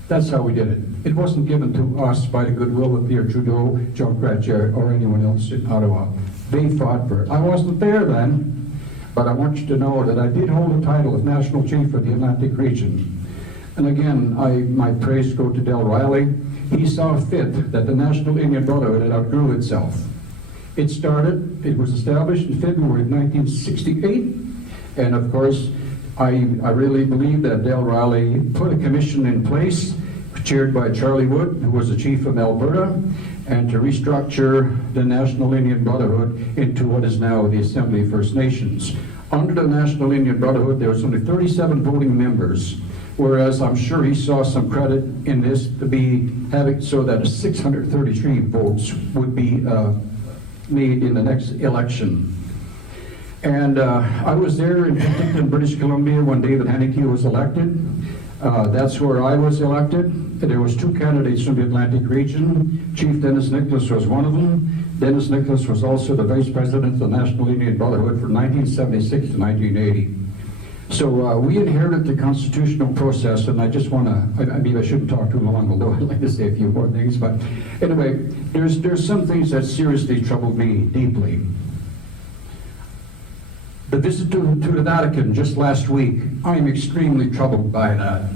That's how we did it. It wasn't given to us by the goodwill of Pierre Trudeau, John Chrétien, or anyone else in Ottawa. They fought for it. I wasn't there then, but I want you to know that I did hold the title of National Chief for the Atlantic region. And again, my praise go to Del Riley. He saw fit that the National Indian Brotherhood had outgrew itself. It was established in February of 1968, and of course, I really believe that Del Riley put a commission in place, chaired by Charlie Wood, who was the chief of Alberta, and to restructure the National Indian Brotherhood into what is now the Assembly of First Nations. Under the National Indian Brotherhood, there was only 37 voting members, whereas I'm sure he saw some credit in this to be having so that 633 votes would be made in the next election. And I was there in Penticton, British Columbia, when David Henneke was elected. That's where I was elected. There was two candidates from the Atlantic region. Chief Dennis Nicholas was one of them. Dennis Nicholas was also the vice president of the National Indian Brotherhood from 1976 to 1980. So we inherited the constitutional process, and I just want to, I mean, I shouldn't talk too long, although I'd like to say a few more things, but anyway, there's some things that seriously troubled me deeply. The visit to the Vatican just last week, I am extremely troubled by that.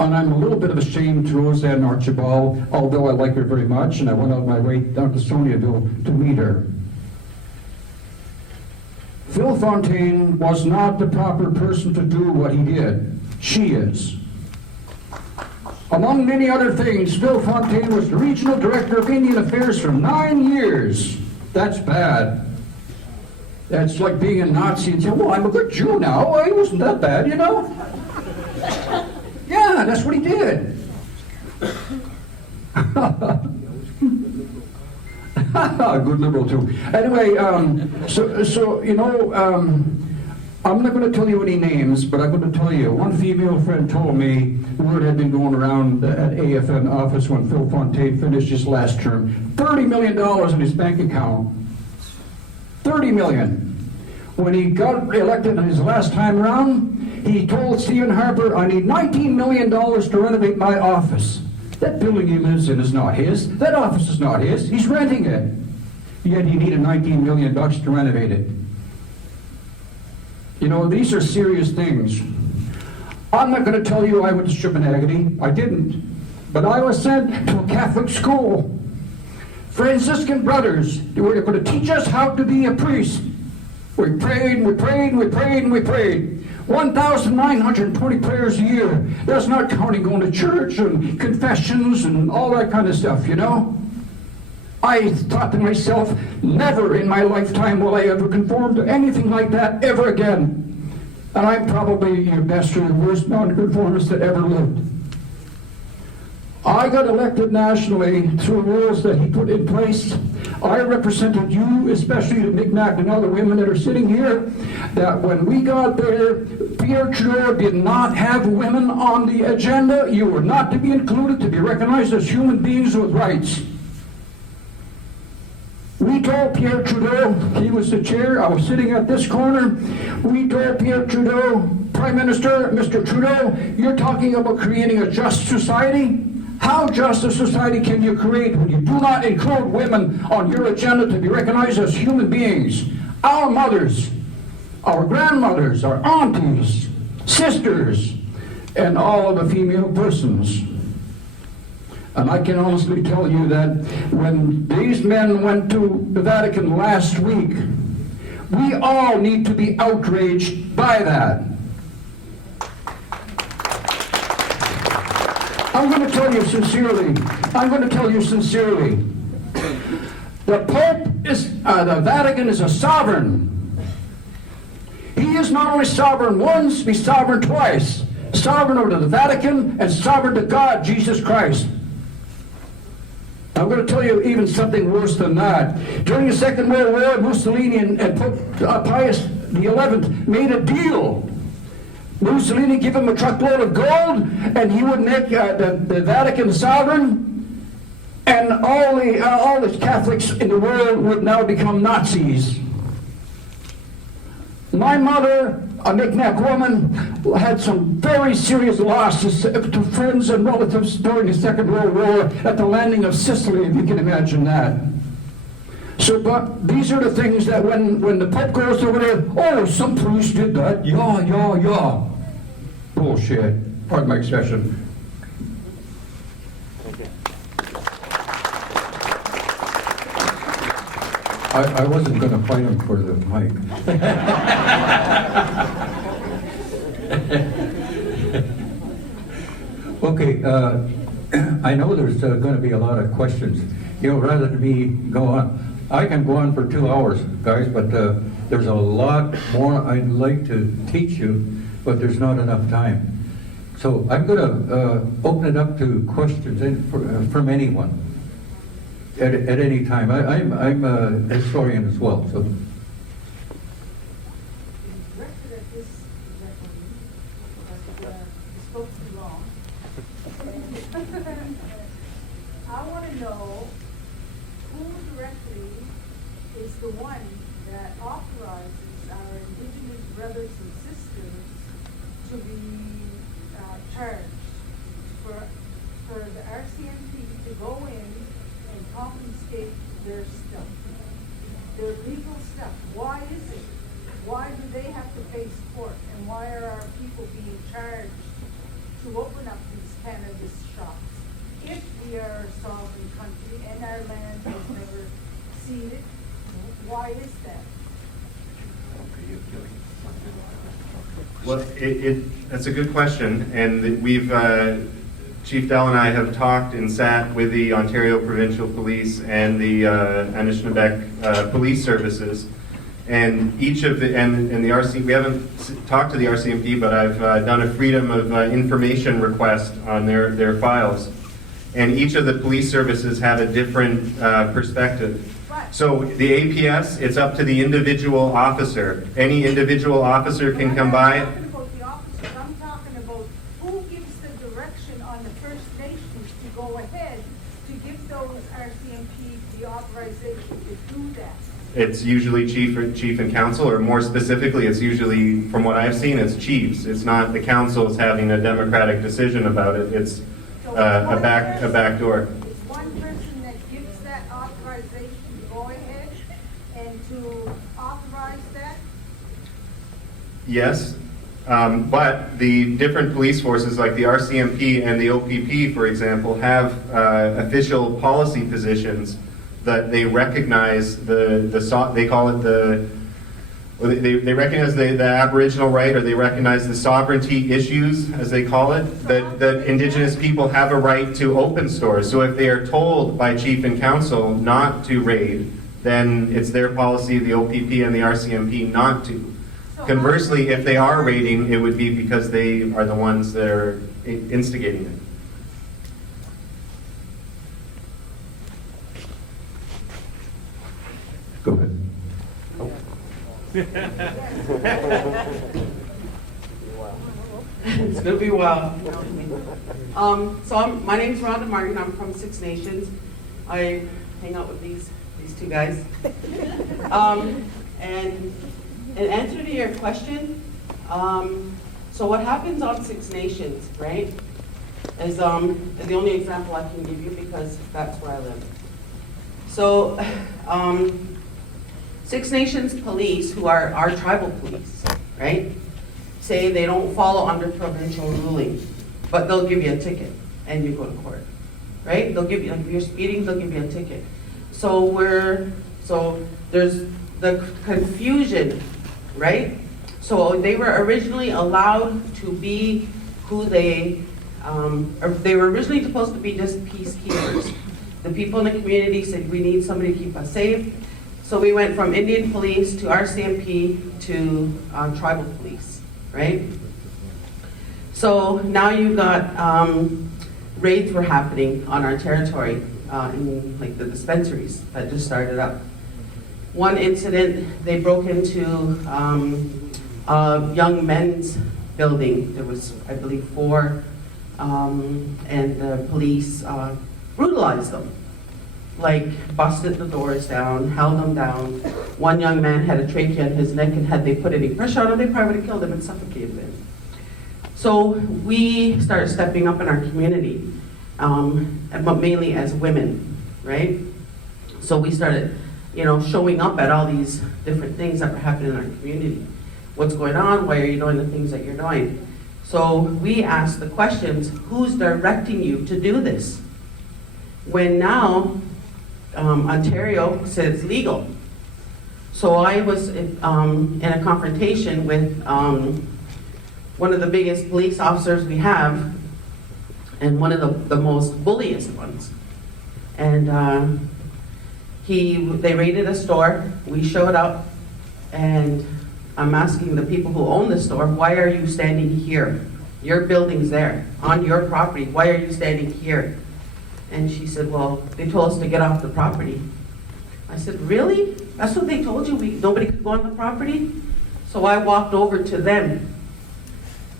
And I'm a little bit of ashamed to Roseanne Archibald, although I like her very much, and I went out my way down to Soniaville to meet her. Phil Fontaine was not the proper person to do what he did. She is. Among many other things, Phil Fontaine was the regional director of Indian Affairs for 9 years. That's bad. That's like being a Nazi and saying, well, I'm a good Jew now. He wasn't that bad, you know? Yeah, that's what he did. Good liberal too. Anyway, so you know, I'm not going to tell you any names, but I'm going to tell you. One female friend told me word had been going around at AFN office when Phil Fontaine finished his last term. $30 million in his bank account. $30 million. When he got elected in his last time around, he told Stephen Harper, I need $19 million to renovate my office. That building he lives in is not his. That office is not his. He's renting it. Yet he needed $19 million to renovate it. You know, these are serious things. I'm not going to tell you I went to Shubenacadie. I didn't. But I was sent to a Catholic school. Franciscan brothers, they were going to teach us how to be a priest. We prayed, and we prayed, and we prayed, and we prayed. 1,920 prayers a year. That's not counting going to church and confessions and all that kind of stuff, you know? I thought to myself, never in my lifetime will I ever conform to anything like that ever again. And I'm probably your best or the worst nonconformist that ever lived. I got elected nationally through rules that he put in place. I represented you, especially the Micmac and other women that are sitting here, that when we got there, Pierre Trudeau did not have women on the agenda. You were not to be included, to be recognized as human beings with rights. We told Pierre Trudeau, he was the chair, I was sitting at this corner, we told Pierre Trudeau, Prime Minister, Mr. Trudeau, you're talking about creating a just society? How just a society can you create when you do not include women on your agenda to be recognized as human beings? Our mothers, our grandmothers, our aunties, sisters, and all of the female persons. And I can honestly tell you that when these men went to the Vatican last week, we all need to be outraged by that. I'm going to tell you sincerely, the Pope is, the Vatican is a sovereign. He is not only sovereign once, he's sovereign twice. Sovereign over the Vatican and sovereign to God, Jesus Christ. I'm going to tell you even something worse than that. During the Second World War, Mussolini and Pope Pius XI made a deal. Mussolini gave him a truckload of gold, and he would make the Vatican sovereign, and all the Catholics in the world would now become Nazis. My mother, a Micmac woman, had some very serious losses to friends and relatives during the Second World War at the landing of Sicily, if you can imagine that. So, but these are the things that when the Pope goes over there, oh, some priest did that, yeah. Bullshit. Pardon my expression. I wasn't going to fight him for the mic. Okay, I know there's going to be a lot of questions. You know, rather than me go on, I can go on for 2 hours, guys, but there's a lot more I'd like to teach you, but there's not enough time. So I'm going to open it up to questions from anyone at any time. I'm a historian as well, so. spoke too long. I want to know who directly is the one that authorizes our indigenous brothers and sisters to be charged for the RCMP to go in and confiscate their stuff, their legal stuff. Why is it? Why do they have to face court? And why are our people being charged to open up these cannabis shops? If we are a sovereign country and our land has never seen it, why is that? Well, that's a good question, and we've, Chief Dell and I have talked and sat with the Ontario Provincial Police and the Anishinaabeg Police Services, and each of the, and the RC, we haven't talked to the RCMP, but I've done a freedom of information request on their files, and each of the police services have a different perspective. So the APS, it's up to the individual officer. Any individual officer can come by. I'm not talking about the officers, I'm talking about who gives the direction on the First Nations to go ahead to give those RCMP the authorization to do that. It's usually chief and council, or more specifically, it's usually, from what I've seen, it's chiefs. It's not the council's having a democratic decision about it. It's a back door. It's one person that gives that authorization to go ahead and to authorize that? Yes, but the different police forces like the RCMP and the OPP, for example, have official policy positions that they recognize they call it they recognize the Aboriginal right, or they recognize the sovereignty issues, as they call it, that Indigenous people have a right to open stores. So if they are told by chief and council not to raid, then it's their policy, the OPP and the RCMP, not to. Conversely, if they are raiding, it would be because they are the ones that are instigating it. Go ahead. It's gonna be a while. My name's Rhonda Martin. I'm from Six Nations. I hang out with these two guys. And in answer to your question, so what happens on Six Nations, right, is the only example I can give you because that's where I live. So, Six Nations police, who are our tribal police, right, say they don't follow under provincial ruling, but they'll give you a ticket and you go to court, right? They'll give you, like if you're speeding, they'll give you a ticket. So there's the confusion, right? So they were originally allowed to be who they were originally supposed to be just peacekeepers. The people in the community said, we need somebody to keep us safe. So we went from Indian police to RCMP to tribal police, right? So now you've got raids were happening on our territory in like the dispensaries that just started up. One incident, they broke into a young men's building. There was, I believe, 4, and the police brutalized them. Like busted the doors down, held them down. One young man had a trachea in his neck, and had they put any pressure on him, they probably would have killed him and suffocated him. So we started stepping up in our community, but mainly as women, right? So we started, showing up at all these different things that were happening in our community. What's going on? Why are you doing the things that you're doing? So we asked the questions, who's directing you to do this? When now, Ontario said it's legal. So I was in a confrontation with one of the biggest police officers we have, and one of the most bulliest ones. And they raided a store, we showed up, and I'm asking the people who own the store, why are you standing here? Your building's there, on your property, why are you standing here? And she said, well, they told us to get off the property. I said, really? That's what they told you? Nobody could go on the property? So I walked over to them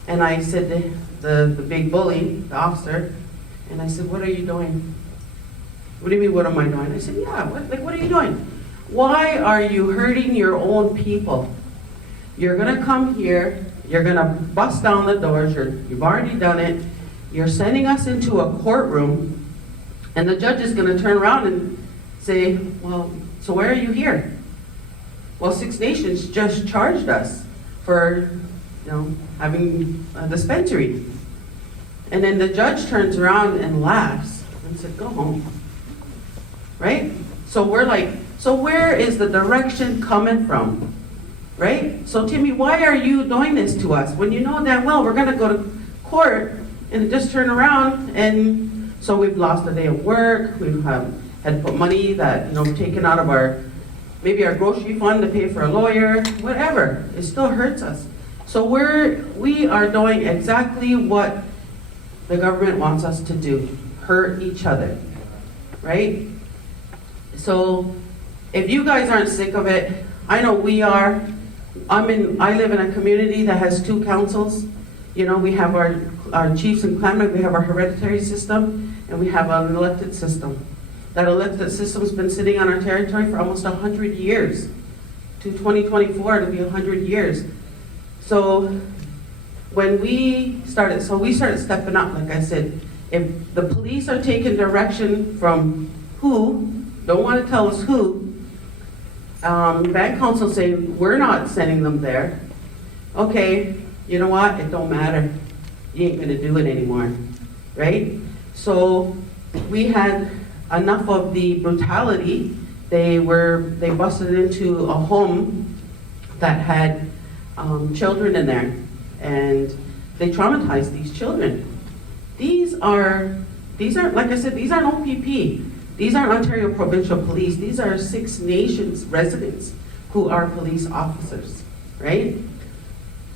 and I said, the big bully, the officer, and I said, what are you doing? What do you mean, what am I doing? I said, yeah, what are you doing? Why are you hurting your own people? You're gonna come here, you're gonna bust down the doors, you've already done it, you're sending us into a courtroom, and the judge is gonna turn around and say, well, so why are you here? Well, Six Nations just charged us for, having a dispensary. And then the judge turns around and laughs and said, go home. Right? So we're like, so where is the direction coming from? Right? So Timmy, why are you doing this to us when you know damn well we're gonna go to court and just turn around? And so we've lost a day of work, we've had to put money that, taken out of maybe our grocery fund to pay for a lawyer, whatever. It still hurts us. So we are doing exactly what the government wants us to do, hurt each other, right? So if you guys aren't sick of it, I know we are. I live in a community that has 2 councils. We have our chiefs and clanmen, we have our hereditary system, and we have an elected system. That elected system's been sitting on our territory for almost 100 years. To 2024, it'll be 100 years. So when we started stepping up, like I said, if the police are taking direction from who, don't want to tell us who, band council saying we're not sending them there, okay, you know what, it don't matter. You ain't gonna do it anymore, right? So we had enough of the brutality. They busted into a home that had children in there, and they traumatized these children. These aren't, like I said, these aren't OPP. These aren't Ontario Provincial Police. These are Six Nations residents who are police officers, right?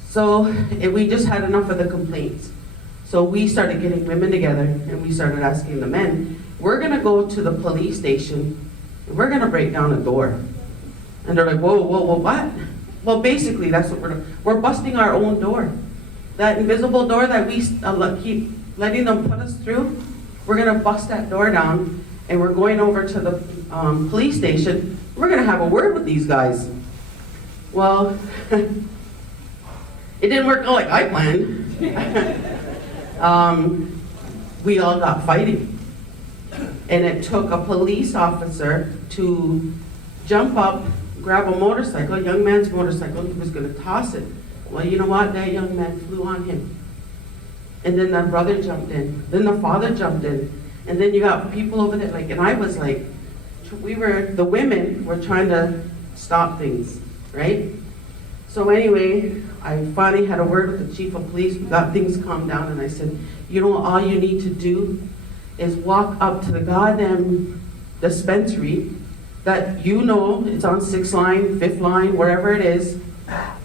So we just had enough of the complaints. So we started getting women together and we started asking the men, we're gonna go to the police station and we're gonna break down a door. And they're like, whoa, what? Well, basically that's what we're busting our own door. That invisible door that we keep letting them put us through, we're gonna bust that door down and we're going over to the police station. We're gonna have a word with these guys. Well, it didn't work out like I planned. We all got fighting. And it took a police officer to jump up, grab a motorcycle, a young man's motorcycle, he was gonna toss it. Well, you know what, that young man flew on him. And then the brother jumped in, then the father jumped in, and then you got people over there, and I was like, the women were trying to stop things, right? So anyway, I finally had a word with the chief of police, we got things calmed down, and I said, all you need to do is walk up to the goddamn dispensary that it's on 6th line, 5th line, wherever it is,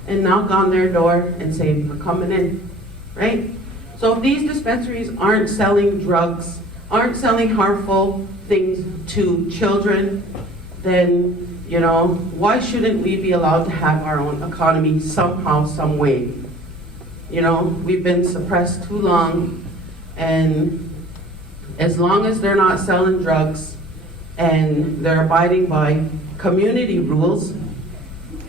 and knock on their door and say, we're coming in, right? So if these dispensaries aren't selling drugs, aren't selling harmful things to children, then, why shouldn't we be allowed to have our own economy somehow, some way? We've been suppressed too long, and as long as they're not selling drugs and they're abiding by community rules,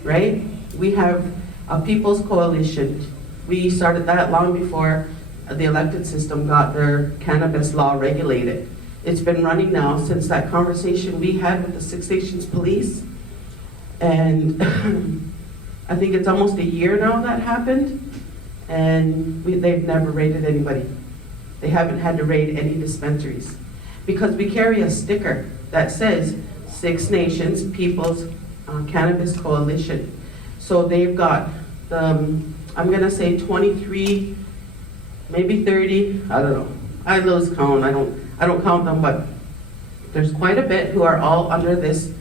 right? We have a People's Coalition. We started that long before the elected system got their cannabis law regulated. It's been running now since that conversation we had with the Six Nations police. And I think it's almost a year now that happened. And they've never raided anybody. They haven't had to raid any dispensaries. Because we carry a sticker that says Six Nations People's Cannabis Coalition. So they've got, I'm gonna say 23, maybe 30, I don't know. I lose count, I don't count them, but there's quite a bit who are all under this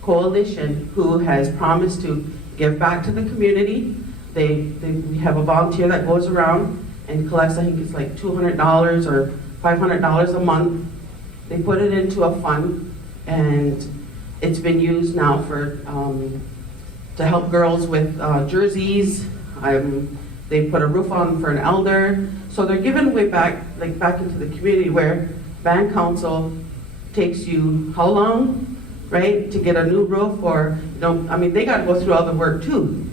coalition who has promised to give back to the community. We have a volunteer that goes around and collects, I think it's like $200 or $500 a month. They put it into a fund, and it's been used now for to help girls with jerseys. They put a roof on for an elder. So they're giving away back, like back into the community where band council takes you how long, right, to get a new roof or, you know, I mean, they got to go through all the work too.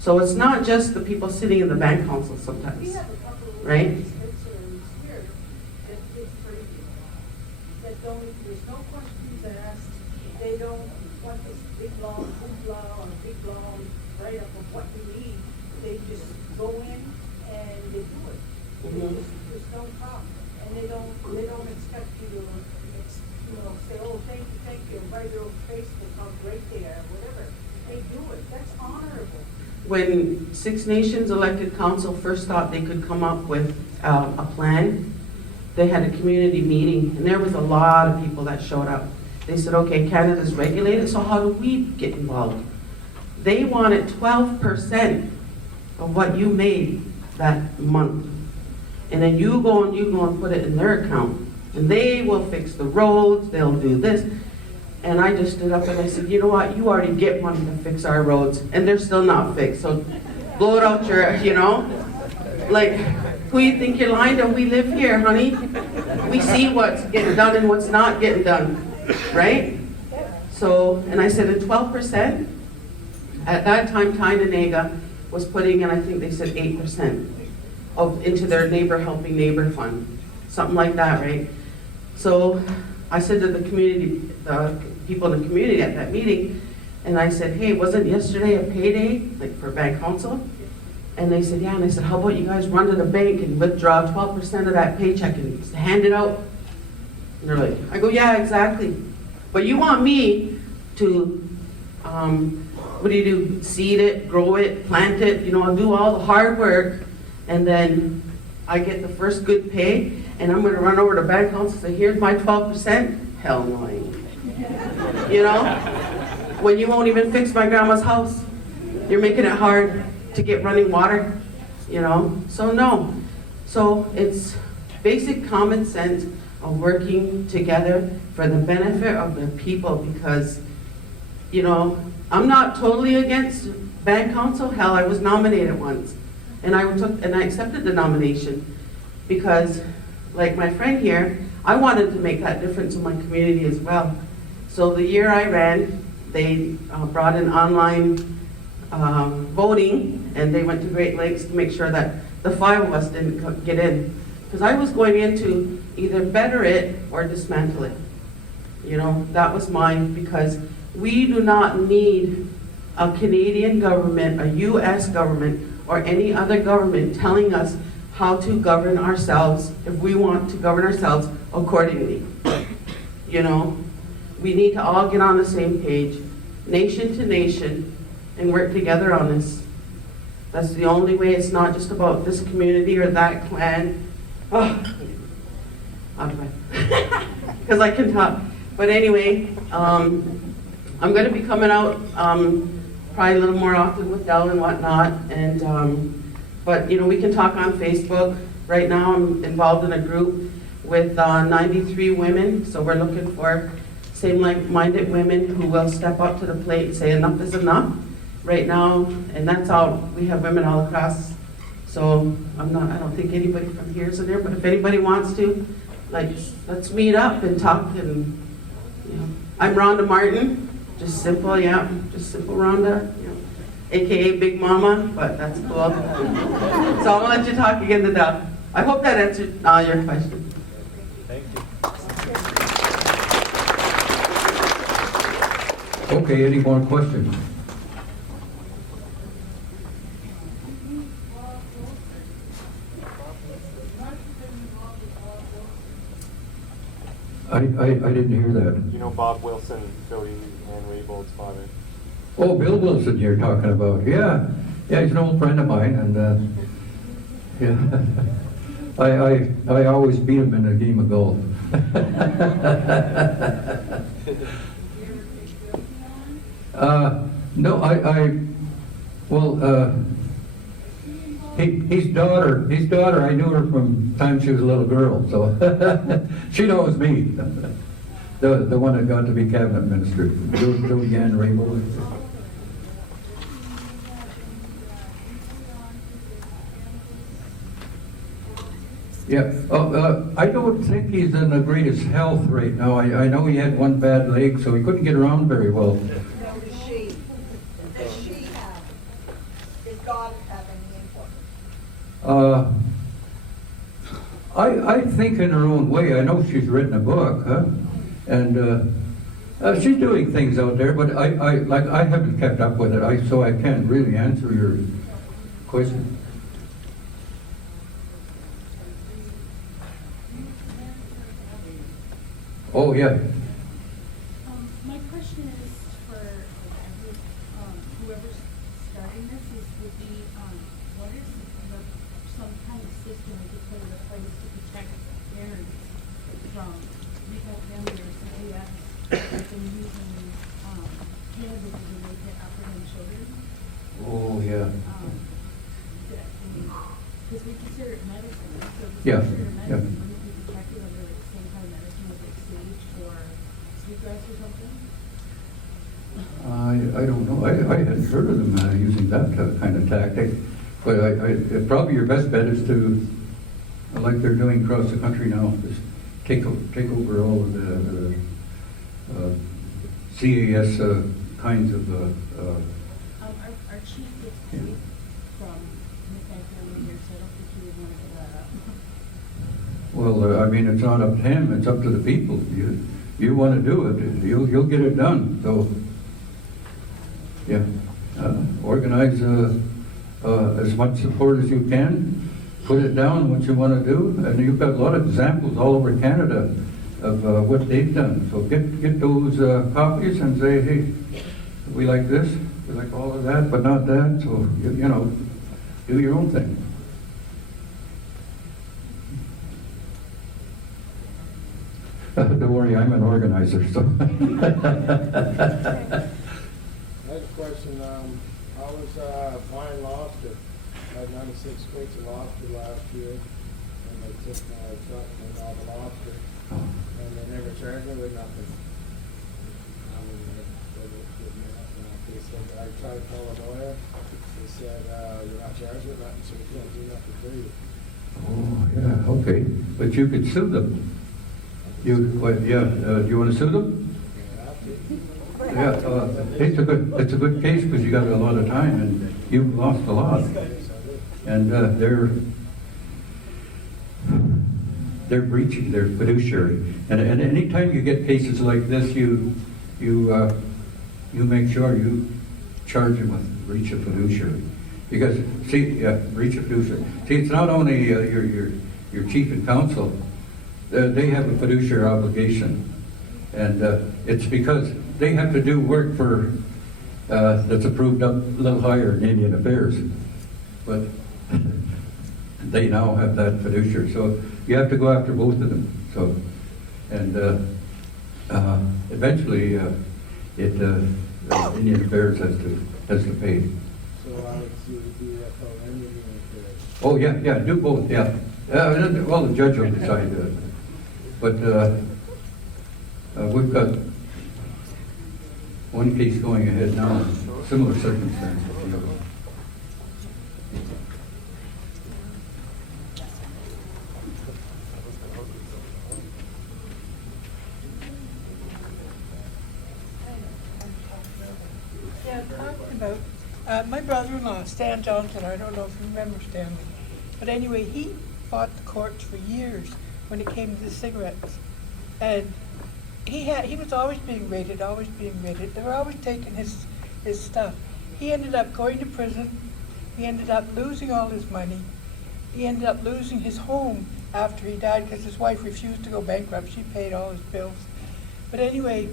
So it's not just the people sitting in the band council We sometimes, have a couple of right? concerns here that it's crazy. That there's no questions asked. They don't want this big long hoopla or big long write-up of what you need. They just go in and they do it. There's no problem. And they don't expect you to, say, oh, thank you, write your Facebook, how great they are, whatever. They do it. That's honorable. When Six Nations elected council first thought they could come up with a plan, they had a community meeting, and there was a lot of people that showed up. They said, okay, Canada's regulated, so how do we get involved? They wanted 12% of what you made that month. And then you go and put it in their account. And they will fix the roads, they'll do this. And I just stood up and I said, you know what, you already get money to fix our roads, and they're still not fixed, so blow it out your, like, who you think you're lying to? We live here, honey. We see what's getting done and what's not getting done, right? So, and I said, at 12%, at that time, Tyne was putting in, I think they said 8% into their neighbor helping neighbor fund, something like that, right? So I said to the community, the people in the community at that meeting, and I said, hey, wasn't yesterday a payday, like for bank council? And they said, yeah. And I said, how about you guys run to the bank and withdraw 12% of that paycheck and hand it out? And they're like, I go, yeah, exactly. But you want me to, what do you do? Seed it, grow it, plant it, I'll do all the hard work, and then I get the first good pay, and I'm gonna run over to bank council and say, here's my 12%? Hell no, I ain't. When you won't even fix my grandma's house, you're making it hard to get running water, so no. So it's basic common sense of working together for the benefit of the people, because, I'm not totally against band council. Hell, I was nominated once, and I accepted the nomination because, like my friend here, I wanted to make that difference in my community as well. So the year I ran, they brought in online voting, and they went to great lengths to make sure that the 5 of us didn't get in. Because I was going in to either better it or dismantle it. That was mine, because we do not need a Canadian government, a US government, or any other government telling us how to govern ourselves if we want to govern ourselves accordingly. We need to all get on the same page, nation to nation, and work together on this. That's the only way. It's not just about this community or that clan. Oh, because I can talk. But anyway, I'm going to be coming out probably a little more often with Del and whatnot. And but we can talk on Facebook. Right now, I'm involved in a group with 93 women. So we're looking for same-like-minded women who will step up to the plate and say enough is enough right now. And that's all. We have women all across. So I don't think anybody from here is in there, but if anybody wants to, let's meet up and talk. And I'm Rhonda Martin, just simple Rhonda, AKA Big Mama, but that's cool. So I'll let you talk again to Doug. I hope that answered your question. Thank you. Okay, any more questions? I didn't hear that. You know Bob Wilson, Billy and Raybold's father? Oh, Bill Wilson you're talking about. Yeah, he's an old friend of mine, and yeah, I always beat him in a game of golf. No, his daughter, I knew her from time she was a little girl, so she knows me. The one that got to be cabinet minister, Julianne Raybould. Yeah, I don't think he's in the greatest health right now. I know he had one bad leg, so he couldn't get around very well. Does she have, does God have any input? I think in her own way. I know she's written a book, huh? And she's doing things out there, but I haven't kept up with it, so I can't really answer your question. Oh, yeah. My question is for whoever's starting this would be, what is some kind of system we could put in place to protect parents from retail vendors that we have been using cannabis as a way to apprehend children? Oh, yeah. Because we consider it medicine, so if we Yeah, consider it yeah. medicine, wouldn't we protect it under like the same kind of medicine as like sage or sweetgrass or something? I don't know. I hadn't heard of them using that kind of tactic. But probably your best bet is to, like they're doing across the country now, just take over all of the CAS kinds of. Our chief gets paid from the family here, so I don't think he would want to give that up. Well, I mean, it's not up to him, it's up to the people. You want to do it, you'll get it done. So, yeah, organize as much support as you can, put it down what you want to do, and you've got a lot of examples all over Canada of what they've done. So get those copies and say, hey, we like this, we like all of that, but not that. So you know, do your own thing. Don't worry, I'm an organizer, so. I had a question. I was buying lobster. I had 96 crates of lobster last year, and they took my truck and all the lobster, and they never charged me with nothing. They said, I tried to call a lawyer. They said, you're not charged with nothing, so we can't do nothing for you. Oh, yeah, okay, but you could sue them. Do you want to sue them? Yeah, it's a good case because you got a lot of time and you've lost a lot. And they're breaching their fiduciary. And anytime you get cases like this, you make sure you charge them with breach of fiduciary. Because, breach of fiduciary. See, it's not only your chief and counsel. They have a fiduciary obligation, and it's because they have to do work for that's approved up a little higher in Indian Affairs, but they now have that fiduciary, so you have to go after both of them. So, and eventually, Indian Affairs has to pay. So I would sue the DFO and the Indian Affairs. Oh yeah, do both. Yeah, well, the judge will decide. But we've got one case going ahead now, similar circumstances. Yeah, talking about my brother-in-law, Stan Johnson. I don't know if you remember Stanley, but anyway, he fought the courts for years when it came to the cigarettes, and he was always being raided. They were always taking his stuff. He ended up going to prison. He ended up losing all his money. He ended up losing his home after he died because his wife refused to go bankrupt. She paid all his bills. But anyway,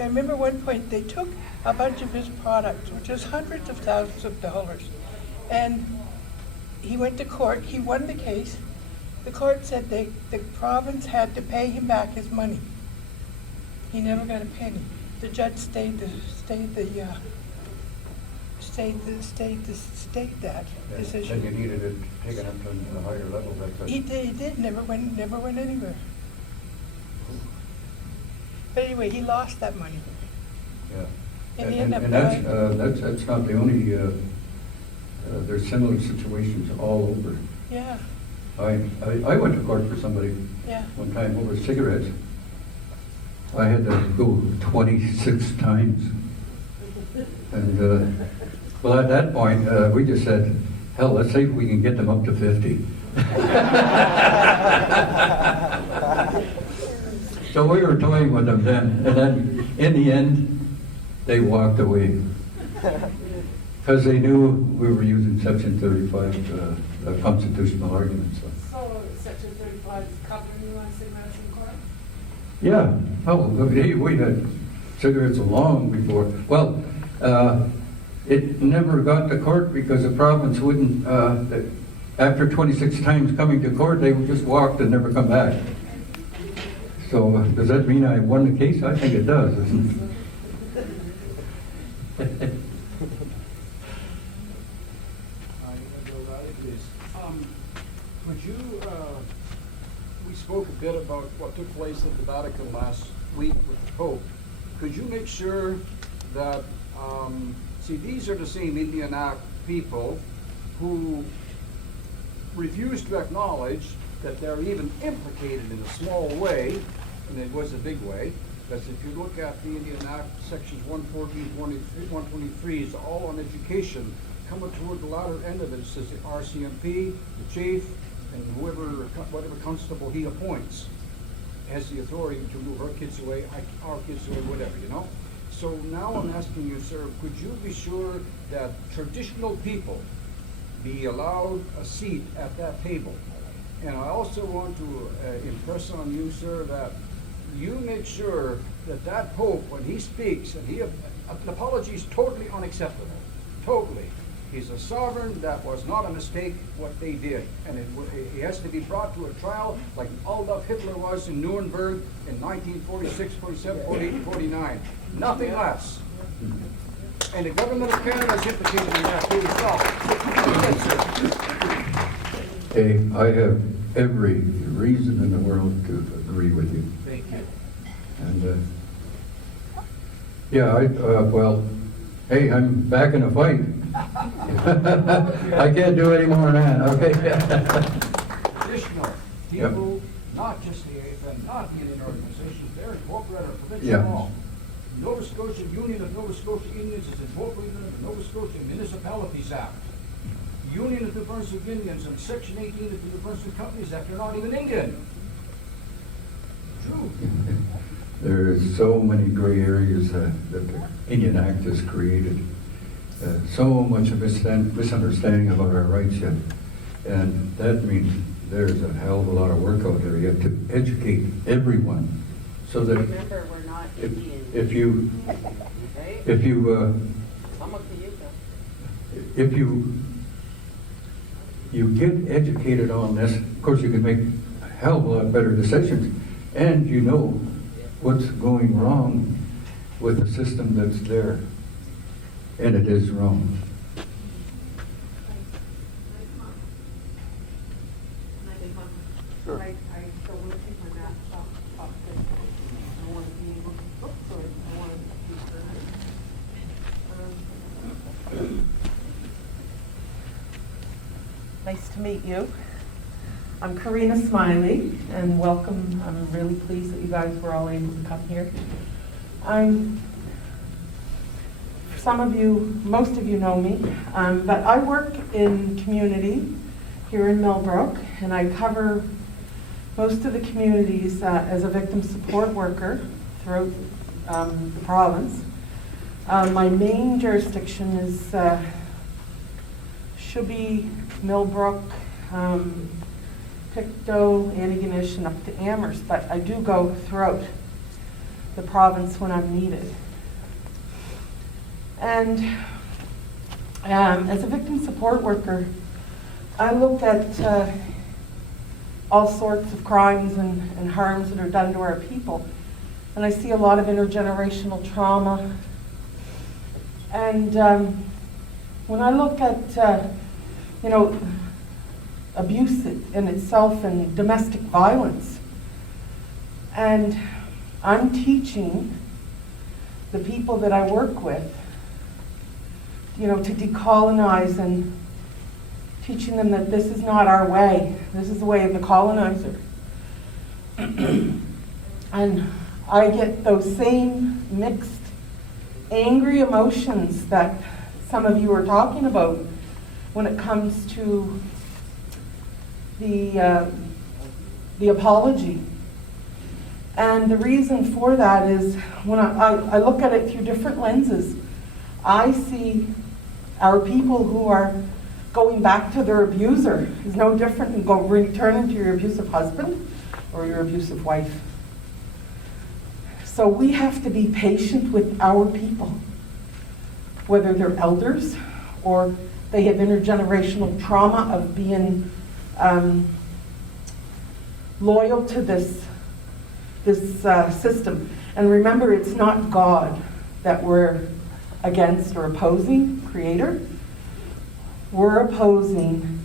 I remember one point they took a bunch of his products, which was hundreds of thousands of dollars, and he went to court. He won the case. The court said the province had to pay him back his money. He never got a penny. The judge stayed that decision. Then you needed it taken up to a higher level. He did. Never went anywhere. But anyway, he lost that money. Yeah. And he ended up That's not the only. There's similar situations all over. Yeah. I went to court for somebody Yeah. one time over cigarettes. I had to go 26 times. And, well, at that point, we just said, hell, let's see if we can get them up to 50. So we were toying with them then, and then in the end, they walked away. Because they knew we were using Section 35 constitutional arguments. So section 35 is covering you on cigarettes in court? Yeah, oh, we had cigarettes long before. Well, it never got to court because the province wouldn't, after 26 times coming to court, they just walked and never come back. So does that mean I won the case? I think it does, doesn't it? Could you, we spoke a bit about what took place at the Vatican last week with the Pope. Could you make sure that, see, these are the same Indian Act people who refuse to acknowledge that they're even implicated in a small way, and it was a big way, because if you look at the Indian Act, sections 114, 123 is all on education. Coming toward the latter end of it, it says the RCMP, the chief, and whatever constable he appoints has the authority to move our kids away, our kids away, whatever, you know? So now I'm asking you, sir, could you be sure that traditional people be allowed a seat at that table? And I also want to impress on you, sir, that you make sure that that Pope, when he speaks, and an apology is totally unacceptable, totally. He's a sovereign. That was not a mistake what they did. And he has to be brought to a trial like Adolf Hitler was in Nuremberg in 1946, 47, 48, 49. Nothing less. And the government of Canada is implicated in that too as well. Okay, I have every reason in the world to agree with you. Thank you. And, yeah, well, hey, I'm back in a fight. I can't do any more than that, okay? Traditional people, not just the AFN, not the Indian organizations, they're incorporated in provincial Yeah. law. Nova Scotia Union of Nova Scotia Indians is incorporated in the Nova Scotia Municipalities Act. Union of the Brunswick Indians and Section 18 of the Brunswick Companies Act are not even Indian. True. There's so many gray areas that the Indian Act has created. So much of misunderstanding about our rights yet. And that means there's a hell of a lot of work out there yet to educate everyone. So that Remember, we're not Indian. if you get educated on this, of course you can make a hell of a lot better decisions, and you know what's going wrong with the system that's there, and it is wrong. Sure. I don't want to take my mask off this. I want to be able, sorry, I want to be heard. Nice to meet you. I'm Karina Smiley, and welcome. I'm really pleased that you guys were all able to come here. Some of you, most of you know me, but I work in community here in Millbrook, and I cover most of the communities as a victim support worker throughout the province. My main jurisdiction is Shuby, Millbrook, Pictou, Antigonish, and up to Amherst, but I do go throughout the province when I'm needed. And as a victim support worker, I look at all sorts of crimes and harms that are done to our people. And I see a lot of intergenerational trauma. And when I look at, abuse in itself and domestic violence, and I'm teaching the people that I work with, to decolonize and teaching them that this is not our way, this is the way of the colonizer. And I get those same mixed, angry emotions that some of you are talking about when it comes to the apology. And the reason for that is when I look at it through different lenses, I see our people who are going back to their abuser is no different than returning to your abusive husband or your abusive wife. So we have to be patient with our people, whether they're elders or they have intergenerational trauma of being loyal to this system. And remember, it's not God that we're against or opposing, Creator. We're opposing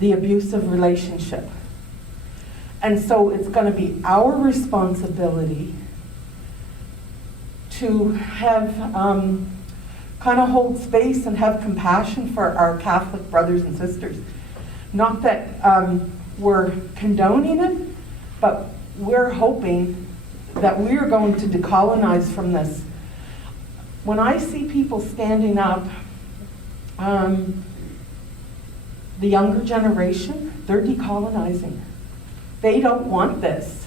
the abusive relationship. And so it's going to be our responsibility to have kind of hold space and have compassion for our Catholic brothers and sisters. Not that we're condoning it, but we're hoping that we are going to decolonize from this. When I see people standing up, the younger generation, they're decolonizing. They don't want this.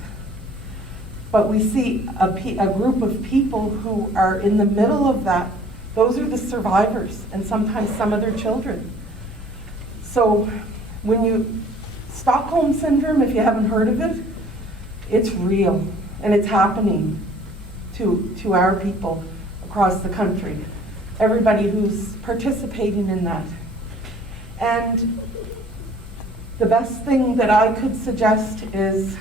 But we see a group of people who are in the middle of that. Those are the survivors, and sometimes some of their children. So Stockholm Syndrome, if you haven't heard of it, it's real, and it's happening to our people across the country. Everybody who's participating in that. And the best thing that I could suggest is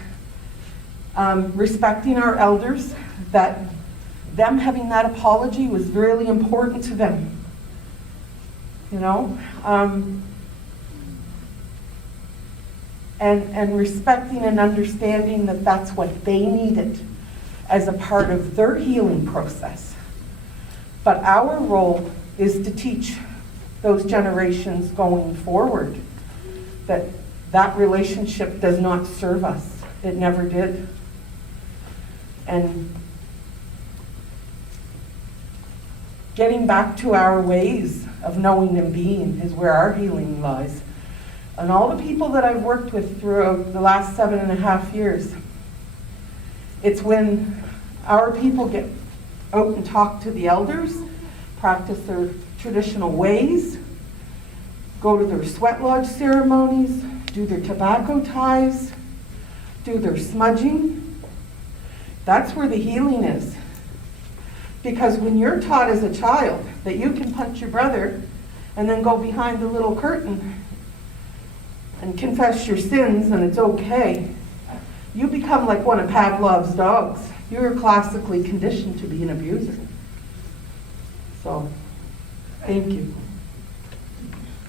respecting our elders, that them having that apology was really important to them. You know? And respecting and understanding that that's what they needed as a part of their healing process. But our role is to teach those generations going forward that that relationship does not serve us. It never did. And getting back to our ways of knowing and being is where our healing lies. And all the people that I've worked with throughout the last 7.5 years, it's when our people get out and talk to the elders, practice their traditional ways, go to their sweat lodge ceremonies, do their tobacco ties, do their smudging. That's where the healing is. Because when you're taught as a child that you can punch your brother and then go behind the little curtain and confess your sins and it's okay, you become like one of Pavlov's dogs. You're classically conditioned to be an abuser. So, thank you.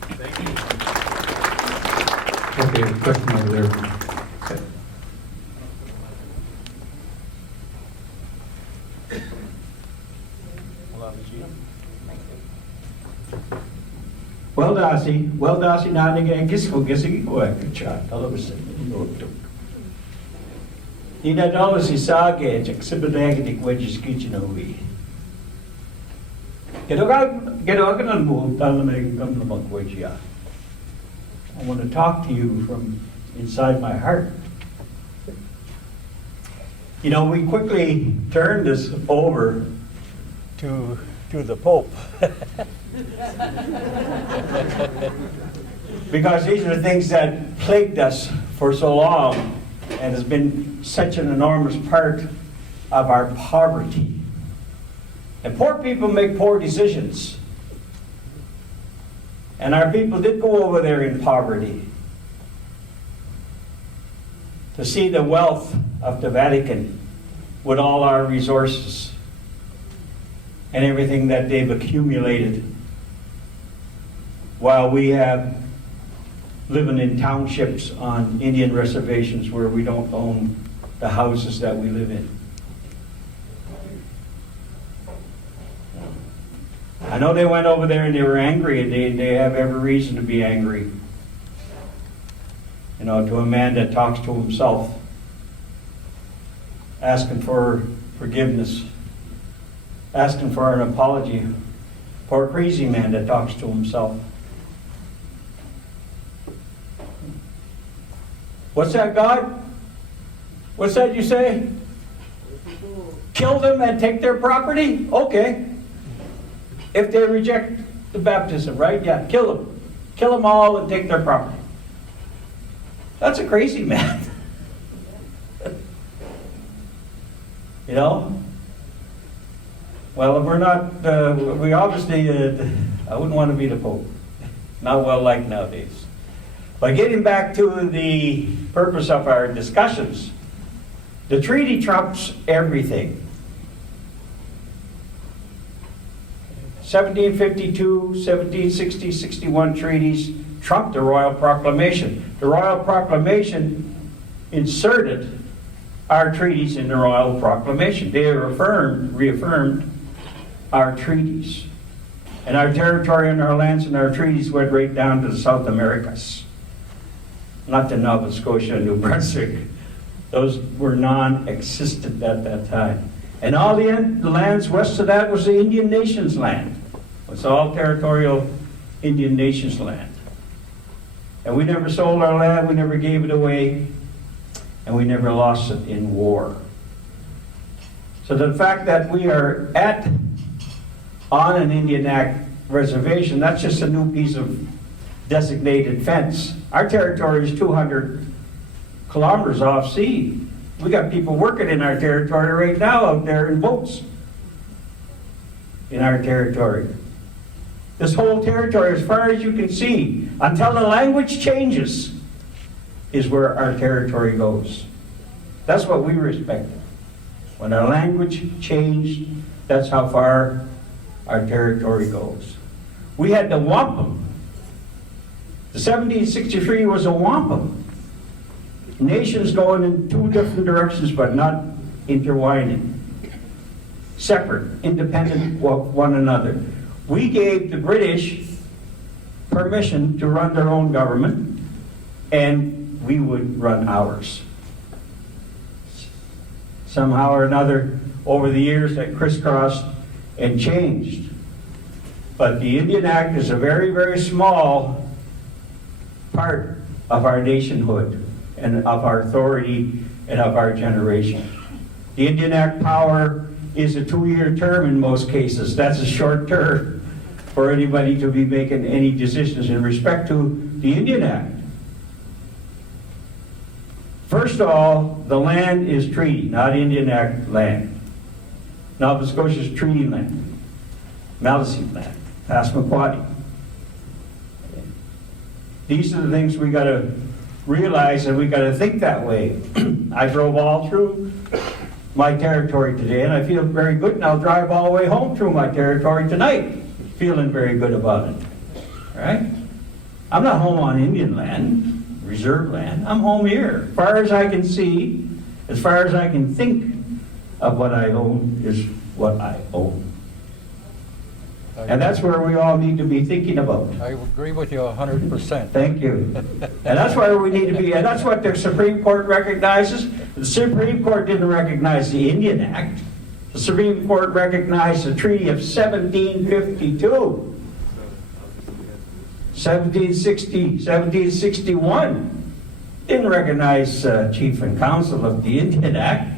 Thank you. Okay, question over there. Well, Darcy, now and again, kiss ko a good shot. All of a sudden, Ina dollars is sage, check sibanagic wedges kitchen away. Get on move, tell them come to Mugwedgia. I want to talk to you from inside my heart. You know, we quickly turned this over to the Pope. Because these are the things that plagued us for so long and has been such an enormous part of our poverty. And poor people make poor decisions. And our people did go over there in poverty to see the wealth of the Vatican with all our resources and everything that they've accumulated, while we have living in townships on Indian reservations where we don't own the houses that we live in. I know they went over there and they were angry, and they have every reason to be angry. You know, to a man that talks to himself, asking for forgiveness, asking for an apology. Poor crazy man that talks to himself. What's that, God? What's that you say? Kill them and take their property? Okay. If they reject the baptism, right? Yeah, kill them. Kill them all and take their property. That's a crazy man. You know? Well, we're not, we obviously, I wouldn't want to be the Pope. Not well liked nowadays. But getting back to the purpose of our discussions, the treaty trumps everything. 1752, 1760, 61 treaties trumped the Royal Proclamation. The Royal Proclamation inserted our treaties in the Royal Proclamation. They reaffirmed our treaties. And our territory and our lands and our treaties went right down to the South Americas. Not to Nova Scotia and New Brunswick. Those were non-existent at that time. And all the lands west of that was the Indian Nations land. It's all territorial Indian Nations land. And we never sold our land, we never gave it away, and we never lost it in war. So the fact that we are on an Indian Act reservation, that's just a new piece of designated fence. Our territory is 200 kilometers off sea. We got people working in our territory right now out there in boats in our territory. This whole territory, as far as you can see, until the language changes, is where our territory goes. That's what we respect. When our language changed, that's how far our territory goes. We had the wampum. The 1763 was a wampum. Nations going in two different directions, but not intertwining. Separate, independent of one another. We gave the British permission to run their own government, and we would run ours. Somehow or another, over the years, that crisscrossed and changed. But the Indian Act is a very, very small part of our nationhood and of our authority and of our generation. The Indian Act power is a 2-year term in most cases. That's a short term for anybody to be making any decisions in respect to the Indian Act. First of all, the land is treaty, not Indian Act land. Nova Scotia's treaty land, Maliseet land, Passamaquoddy. These are the things we got to realize, and we got to think that way. I drove all through my territory today, and I feel very good, and I'll drive all the way home through my territory tonight, feeling very good about it. All right? I'm not home on Indian land, reserve land. I'm home here. As far as I can see, as far as I can think of what I own is what I own. And that's where we all need to be thinking about. I agree with you 100%. Thank you. And that's where we need to be, and that's what the Supreme Court recognizes. The Supreme Court didn't recognize the Indian Act. The Supreme Court recognized the Treaty of 1752. 1760, 1761 didn't recognize Chief and Council of the Indian Act.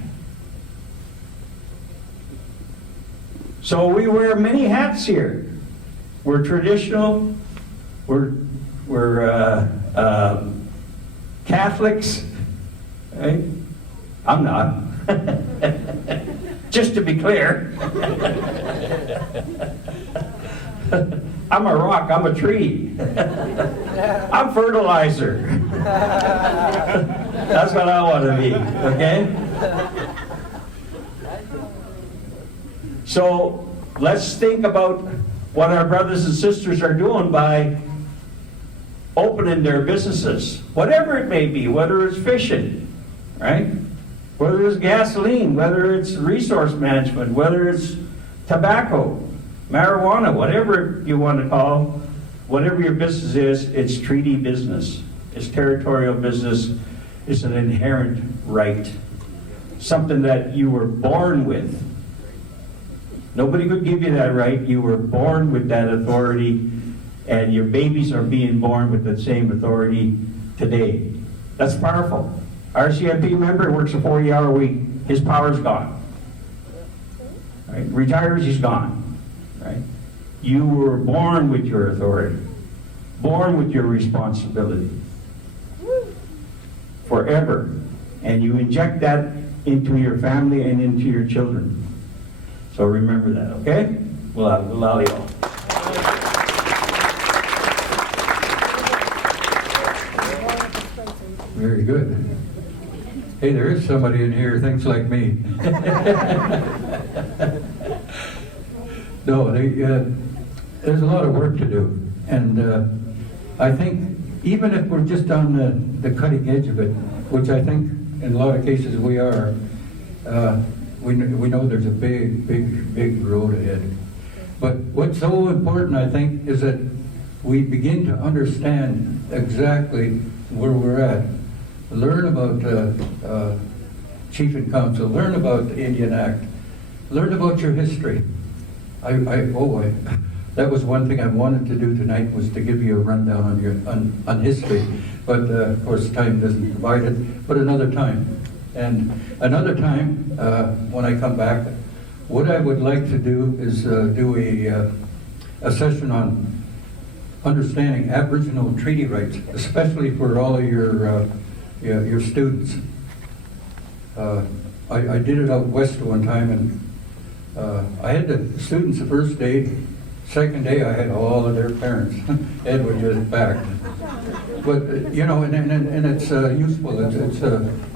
So we wear many hats here. We're traditional, we're Catholics, right? I'm not. Just to be clear. I'm a rock, I'm a tree. I'm fertilizer. That's what I want to be, okay? So let's think about what our brothers and sisters are doing by opening their businesses, whatever it may be, whether it's fishing, right? Whether it's gasoline, whether it's resource management, whether it's tobacco, marijuana, whatever you want to call, whatever your business is, it's treaty business. It's territorial business. It's an inherent right. Something that you were born with. Nobody could give you that right. You were born with that authority, and your babies are being born with that same authority today. That's powerful. Our CIP member works a 40-hour week. His power's gone. Right? Retires, he's gone. Right? You were born with your authority, born with your responsibility forever, and you inject that into your family and into your children. So remember that, okay? Well, lolly all. Very good. Hey, there is somebody in here who thinks like me. No, there's a lot of work to do. And I think even if we're just on the cutting edge of it, which I think in a lot of cases we are, we know there's a big road ahead. But what's so important, I think, is that we begin to understand exactly where we're at. Learn about Chief and Council, learn about the Indian Act, learn about your history. That was one thing I wanted to do tonight, was to give you a rundown on your on history. But of course, time doesn't provide it. But another time, and another time when I come back, what I would like to do is do a session on understanding Aboriginal treaty rights, especially for all of your students. I did it out west one time, and I had the students the first day. Second day, I had all of their parents. Edward just back. But you know, and it's useful.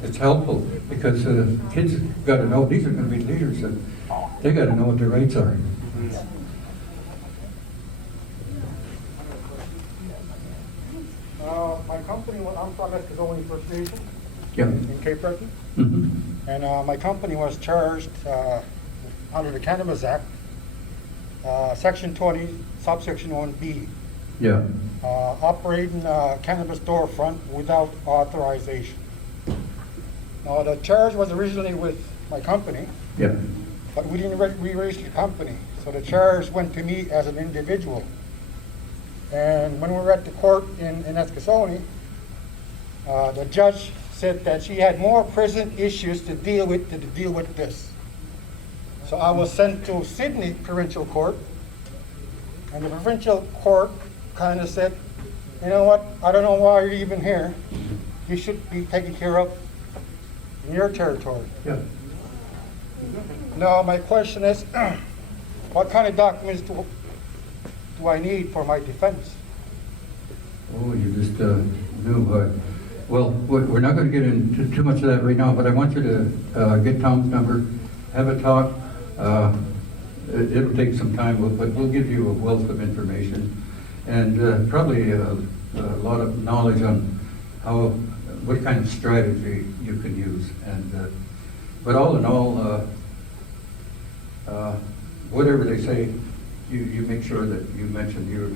It's helpful, because kids got to know these are going to be leaders. And they got to know what their rights are. My company, I'm from Eskasoni First Nation Yeah. in Cape Breton. Mm-hmm. And my company was charged under the Cannabis Act, Section 20, subsection 1B, Yeah. operating a cannabis storefront without authorization. Now, the charge was originally with my company, Yeah. but we didn't re-register the company, so the charge went to me as an individual. And when we were at the court in Eskasoni, the judge said that she had more prison issues to deal with this. So I was sent to Sydney Provincial Court, and the Provincial Court kind of said, you know what, I don't know why you're even here. You should be taken care of in your territory. Yeah. Now, my question is, what kind of documents do I need for my defense? Oh, you just knew. Well, we're not going to get into too much of that right now, but I want you to get Tom's number, have a talk. It'll take some time, but we'll give you a wealth of information, and probably a lot of knowledge on what kind of strategy you can use. And but all in all, whatever they say, you make sure that you mention your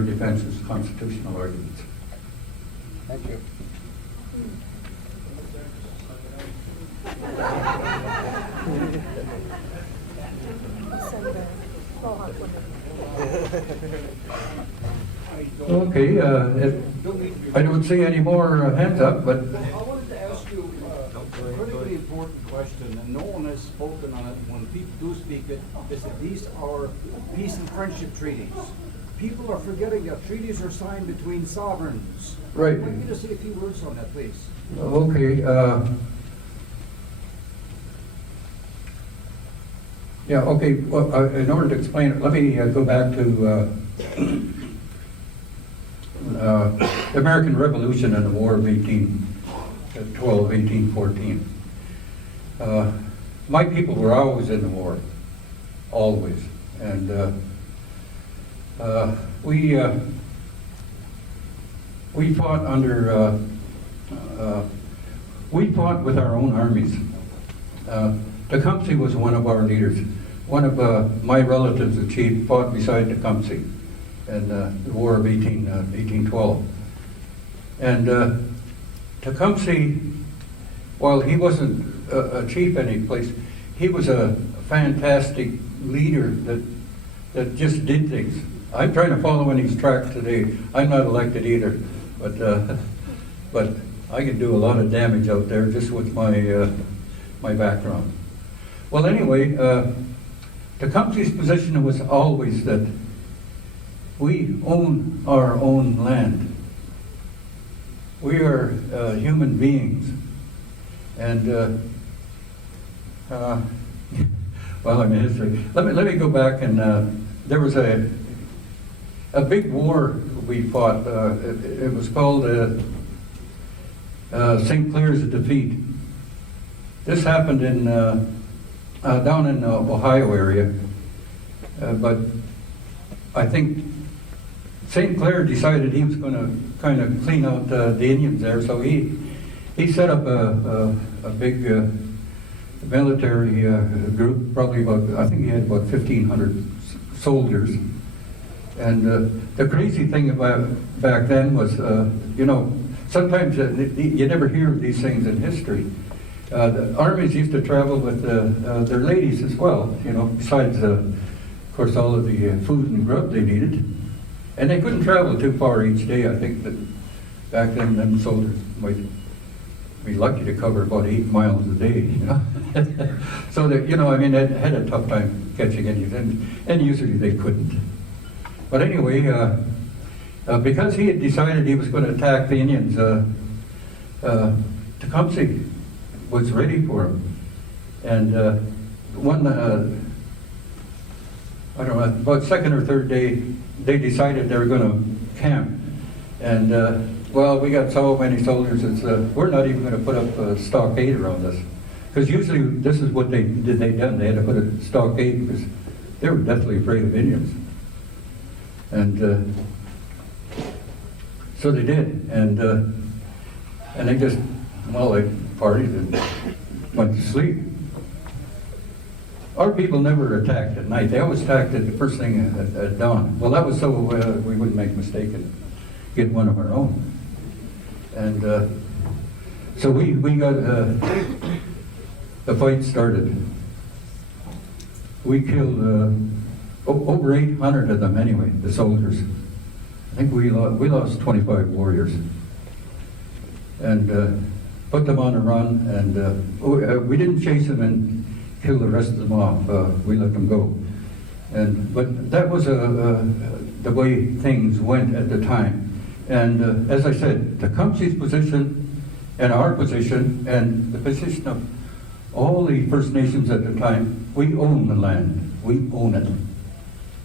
defense's constitutional arguments. Thank you. Okay, I don't see any more hands up, but I wanted to ask you a critically important question, and no one has spoken on it. When people do speak it, is that these are peace and friendship treaties. People are forgetting that treaties are signed between sovereigns. Right. I want you to say a few words on that, please. okay. Yeah, okay, well, in order to explain it, let me go back to the American Revolution and the War of 1814. My people were always in the war, always. And we fought we fought with our own armies. Tecumseh was one of our leaders. one of my relatives, the chief, fought beside Tecumseh in the War of 1812. And Tecumseh, while he wasn't a chief any place, he was a fantastic leader that just did things. I'm trying to follow in his track today. I'm not elected either, but I can do a lot of damage out there just with my background. Well, anyway, Tecumseh's position was always that we own our own land. We are human beings, and well, I'm in history. Let me go back, and there was a big war we fought. It was called St. Clair's Defeat. This happened in down in Ohio area, but I think St. Clair decided he was going to kind of clean out the Indians there, so he set up a big military group, probably about, I think he had about 1,500 soldiers. And the crazy thing about back then was, you know, sometimes you never hear these things in history. The armies used to travel with their ladies as well, you know, besides, of course, all of the food and grub they needed. And they couldn't travel too far each day. I think that back then, them soldiers might be lucky to cover about 8 miles a day, you know. So that, you know, I mean, they had a tough time catching Indians, and usually they couldn't. But anyway, because he had decided he was going to attack the Indians, Tecumseh was ready for him. And one, I don't know, about second or third day, they decided they were going to camp. And well, we got so many soldiers, we're not even going to put up a stockade around us. Because usually this is what they done. They had to put a stockade because they were deathly afraid of Indians. And so they did. And they just, well, they partied and went to sleep. Our people never attacked at night. They always attacked at the first thing at dawn. Well, that was so we wouldn't make a mistake and get one of our own. And so we got, the fight started. We killed over 800 of them anyway, the soldiers. I think we lost 25 warriors. And put them on a run, and we didn't chase them and kill the rest of them off. We let them go. But that was the way things went at the time. And as I said, Tecumseh's position and our position and the position of all the First Nations at the time, we own the land. We own it.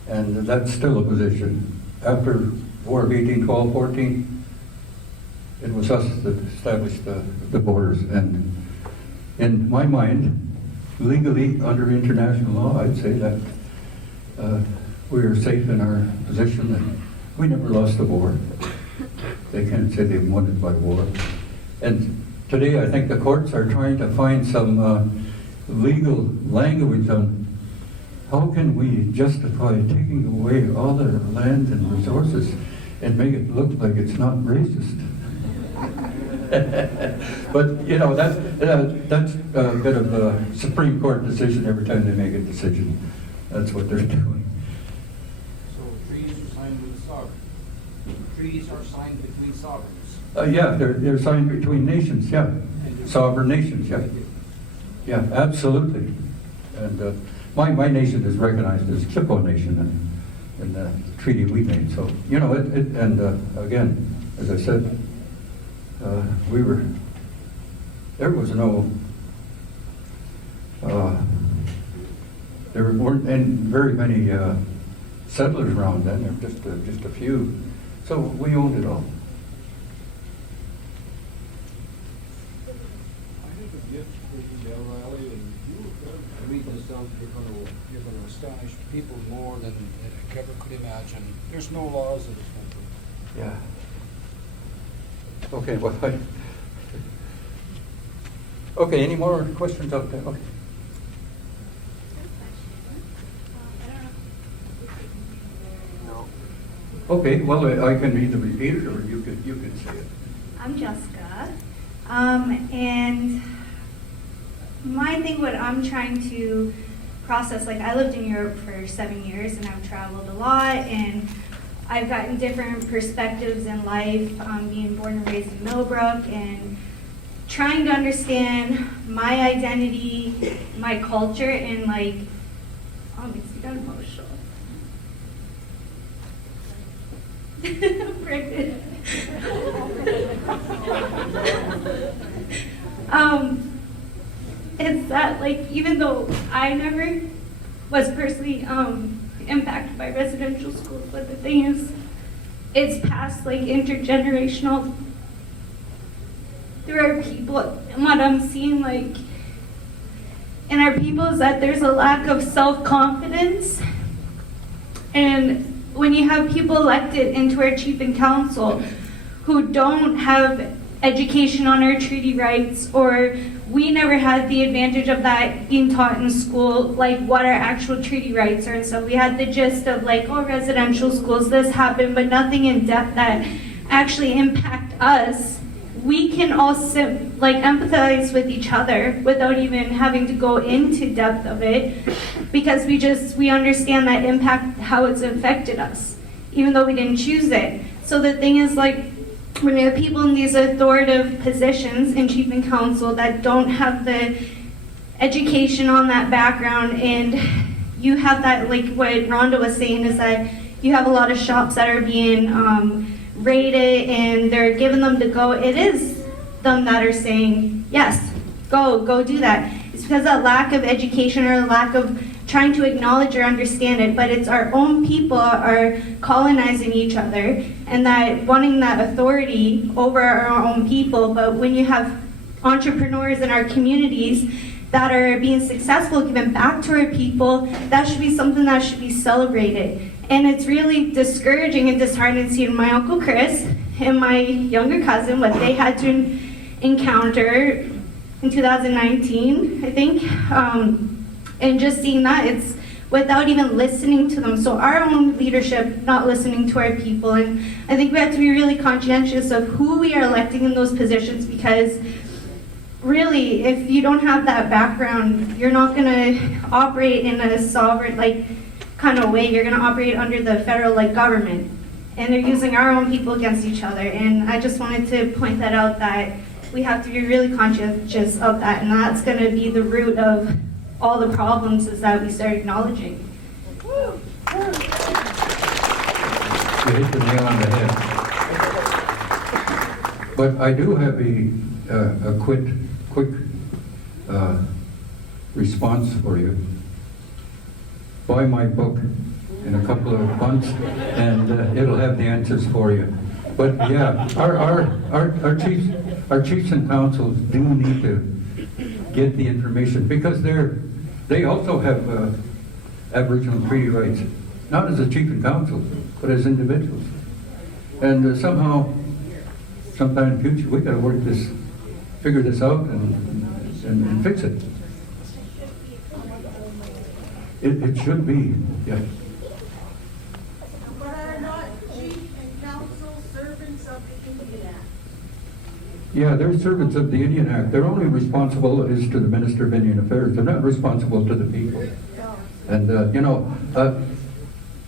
And that's still a position. After War of 1812-14, it was us that established the borders. And in my mind, legally, under international law, I'd say that we are safe in our position and we never lost a war. They can't say they won it by war. And today I think the courts are trying to find some legal language on how can we justify taking away all their land and resources and make it look like it's not racist. But you know, that's a bit of a Supreme Court decision every time they make a decision. That's what they're doing. So treaties are signed with the sovereign. Treaties are signed between sovereigns. Yeah, they're signed between nations, yeah. Sovereign nations, yeah. Yeah, absolutely. And my nation is recognized as Chippewa Nation in the treaty we made. So, you know, again, as I said, there was no, there weren't very many settlers around then. There were just a few. So we owned it all. I have a gift for you, Del Riley, and you read this out, you're going to astonish people more than I ever could imagine. There's no laws in this country. Yeah. Okay, well, okay, any more questions out there? Okay. Okay, well, I can either repeat it or you can say it. I'm Jessica. And my thing, what I'm trying to process, like I lived in Europe for 7 years and I've traveled a lot and I've gotten different perspectives in life, being born and raised in Millbrook and trying to understand my identity, my culture, and like, oh, it makes me kind of emotional. I'm pregnant. It's that, like, even though I never was personally impacted by residential schools, but the thing is, it's passed like intergenerational through our people. And what I'm seeing, like, in our people is that there's a lack of self-confidence. And when you have people elected into our chief and council who don't have education on our treaty rights, or we never had the advantage of that being taught in school, like what our actual treaty rights are. And so we had the gist of like, oh, residential schools, this happened, but nothing in depth that actually impact us. We can all like empathize with each other without even having to go into depth of it, because we understand that impact, how it's affected us, even though we didn't choose it. So the thing is, like, when you have people in these authoritative positions in chief and council that don't have the education on that background, and you have that, like what Rhonda was saying, is that you have a lot of shops that are being rated and they're giving them to go. It is them that are saying, yes, go do that. It's because of that lack of education or lack of trying to acknowledge or understand it, but it's our own people are colonizing each other and that wanting that authority over our own people. But when you have entrepreneurs in our communities that are being successful, giving back to our people, that should be something that should be celebrated. And it's really discouraging and disheartening seeing my Uncle Chris and my younger cousin, what they had to encounter in 2019, I think. And just seeing that, it's without even listening to them. So our own leadership not listening to our people. And I think we have to be really conscientious of who we are electing in those positions, because really, if you don't have that background, you're not going to operate in a sovereign, like, kind of way. You're going to operate under the federal, like, government. And they're using our own people against each other. And I just wanted to point that out, that we have to be really conscientious of that. And that's going to be the root of all the problems, is that we start acknowledging. You hit the nail on the head. But I do have a quick response for you. Buy my book in a couple of months, and it'll have the answers for you. But yeah, our chiefs and councils do need to get the information, because they also have Aboriginal treaty rights, not as a chief and council, but as individuals. And somehow, sometime in the future, we got to figure this out and fix it. It should be, yeah. But are not chief and council servants of the Indian Act? Yeah, they're servants of the Indian Act. They're only responsible is to the Minister of Indian Affairs. They're not responsible to the people. And,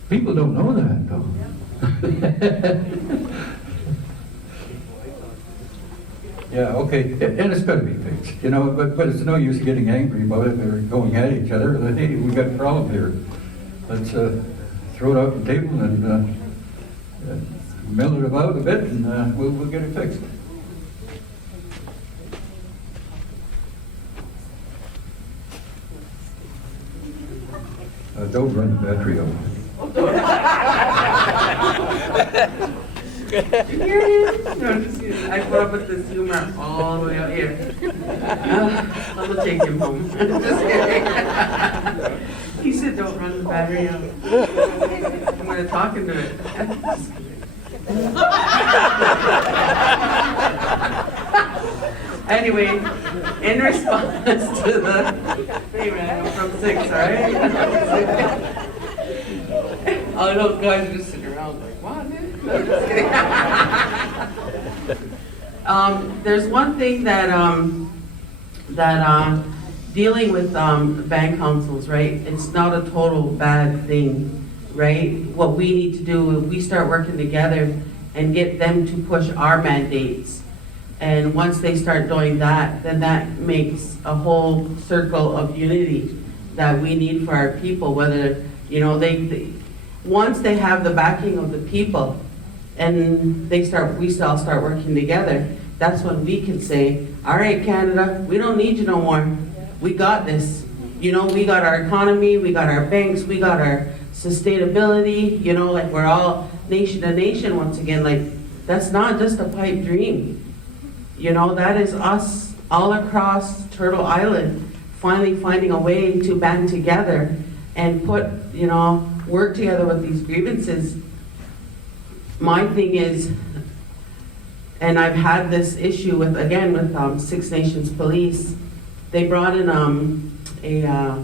people don't know that, though. Yeah, okay, and it's got to be fixed, but it's no use getting angry about it or going at each other. Hey, we got a problem here. Let's throw it off the table and mill it about a bit, and we'll get it fixed. Don't run the battery out. Here it is. No, I'm just kidding. I put up with this humor all the way out here. I'm gonna take him home. Just kidding. He said, "Don't run the battery out." I'm gonna talk into it. Just kidding. Anyway, in response to the, hey man, I'm from 6, alright? All those guys are just sitting around like, what? There's one thing that dealing with band councils, right? It's not a total bad thing, right? What we need to do, we start working together and get them to push our mandates. And once they start doing that, then that makes a whole circle of unity that we need for our people. Whether once they have the backing of the people, and we all start working together, that's when we can say, all right, Canada, we don't need you no more. We got this. We got our economy, we got our banks, we got our sustainability, like we're all nation to nation once again. Like, that's not just a pipe dream. That is us all across Turtle Island finally finding a way to band together and work together with these grievances. My thing is, and I've had this issue with Six Nations Police. They brought in a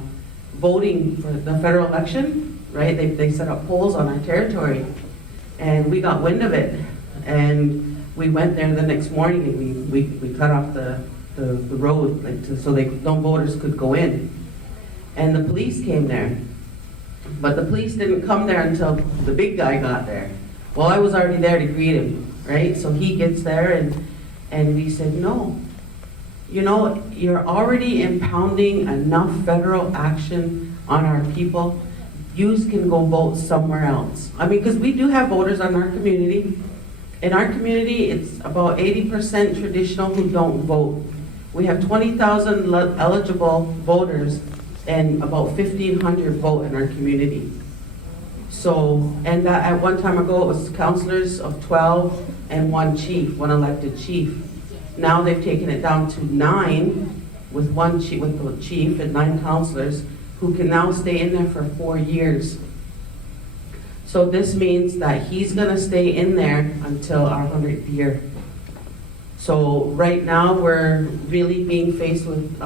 voting for the federal election, right? They set up polls on our territory, and we got wind of it, and we went there the next morning and we cut off the road so no voters could go in, and the police came there, but the police didn't come there until the big guy got there. Well, I was already there to greet him, right? So he gets there and we said, no. You're already impounding enough federal action on our people. Yous can go vote somewhere else. Because we do have voters in our community. In our community, it's about 80% traditional who don't vote. We have 20,000 eligible voters and about 1,500 vote in our community. So, and that at one time ago, it was councillors of 12 and one elected chief. Now they've taken it down to 9 with the chief and 9 councillors who can now stay in there for 4 years. So this means that he's gonna stay in there until our 100th year. So right now, we're really being faced with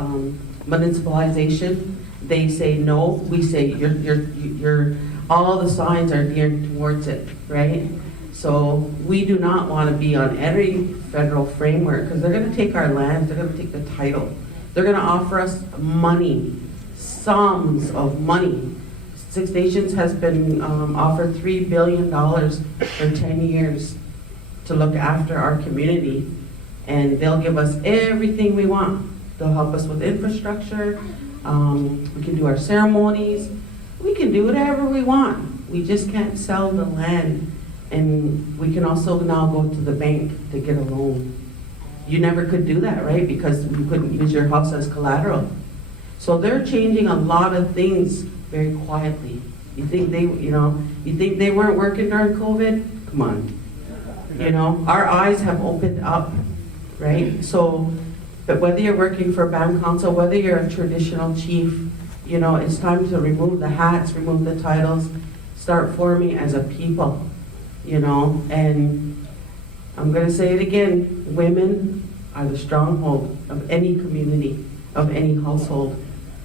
municipalization. They say no, we say you're all the signs are geared towards it, right? So we do not want to be on every federal framework because they're going to take our land, they're going to take the title. They're going to offer us money, sums of money. Six Nations has been offered $3 billion for 10 years to look after our community, and they'll give us everything we want. They'll help us with infrastructure, we can do our ceremonies, we can do whatever we want. We just can't sell the land. And we can also now go to the bank to get a loan. You never could do that, right? Because you couldn't use your house as collateral. So they're changing a lot of things very quietly. You think they weren't working during COVID? Come on. Our eyes have opened up, right? So, but whether you're working for band council, whether you're a traditional chief, it's time to remove the hats, remove the titles, start forming as a people, and I'm going to say it again, women are the stronghold of any community, of any household.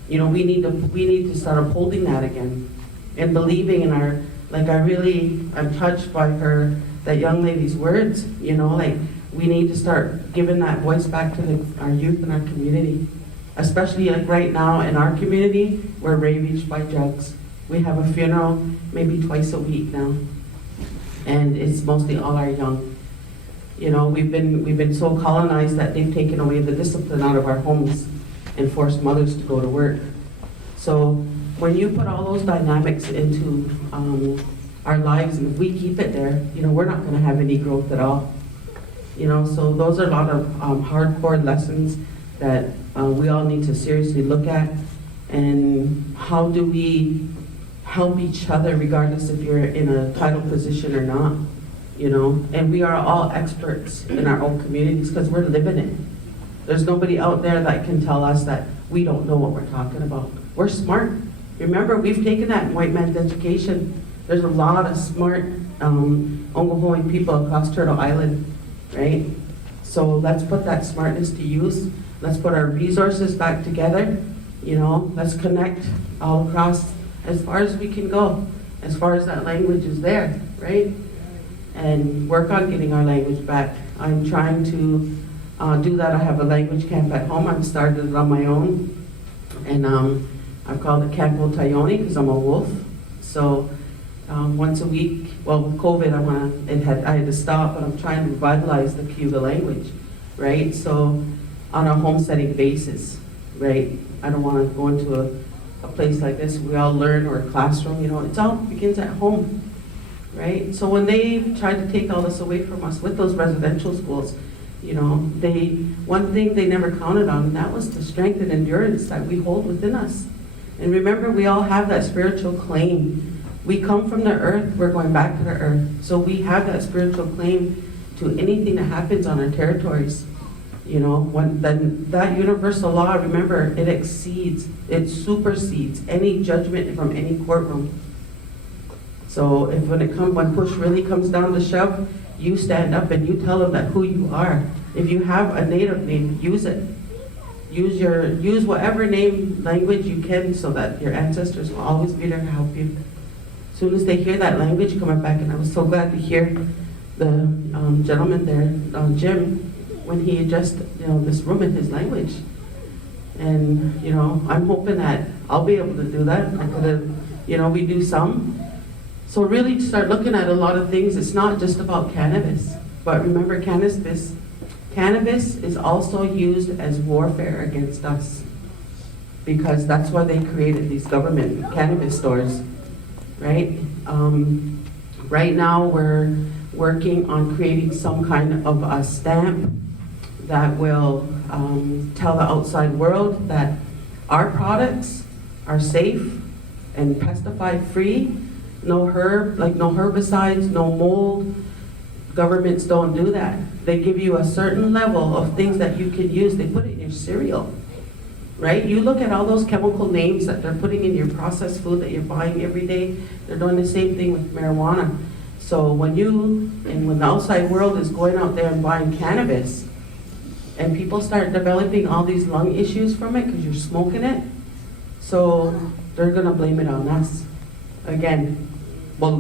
We need to start upholding that again and believing in I'm touched by that young lady's words, we need to start giving that voice back to our youth in our community. Especially right now in our community, we're ravaged by drugs. We have a funeral maybe twice a week now, and it's mostly all our young. We've been so colonized that they've taken away the discipline out of our homes and forced mothers to go to work. So when you put all those dynamics into our lives, and if we keep it there, we're not going to have any growth at all. So those are a lot of hardcore lessons that we all need to seriously look at, and how do we help each other regardless if you're in a title position or not, and we are all experts in our own communities because we're living it. There's nobody out there that can tell us that we don't know what we're talking about. We're smart. Remember, we've taken that white man's education. There's a lot of smart Ongohoing people across Turtle Island, right? So let's put that smartness to use. Let's put our resources back together, let's connect all across as far as we can go, as far as that language is there, right? and work on getting our language back. I'm trying to do that. I have a language camp at home. I've started it on my own, and I've called it Camp Otayoni because I'm a wolf. So once a week, well, with COVID, I had to stop, but I'm trying to revitalize the Cuba language, right? So on a homesteading basis, right? I don't want to go into a place like this. We all learn, or a classroom, it all begins at home, right? So when they tried to take all this away from us with those residential schools, one thing they never counted on, and that was the strength and endurance that we hold within us. And remember, we all have that spiritual claim. We come from the earth, we're going back to the earth. So we have that spiritual claim to anything that happens on our territories. That universal law, remember, it supersedes any judgment from any courtroom. So when push really comes down to shove, you stand up and you tell them that who you are. If you have a native name, use it. Use whatever language you can, so that your ancestors will always be there to help you. As soon as they hear that language coming back, and I was so glad to hear the gentleman there, Jim, when he addressed this room in his language. And I'm hoping that I'll be able to do that. I could have, we do some. So really start looking at a lot of things. It's not just about cannabis, but remember, cannabis is also used as warfare against us, because that's why they created these government cannabis stores, right? Right now we're working on creating some kind of a stamp that will tell the outside world that our products are safe and pesticide free. No herbicides, no mold. Governments don't do that. They give you a certain level of things that you can use. They put it in your cereal, right? You look at all those chemical names that they're putting in your processed food that you're buying every day. They're doing the same thing with marijuana. So when the outside world is going out there and buying cannabis, and people start developing all these lung issues from it because you're smoking it, so they're gonna blame it on us again. Well,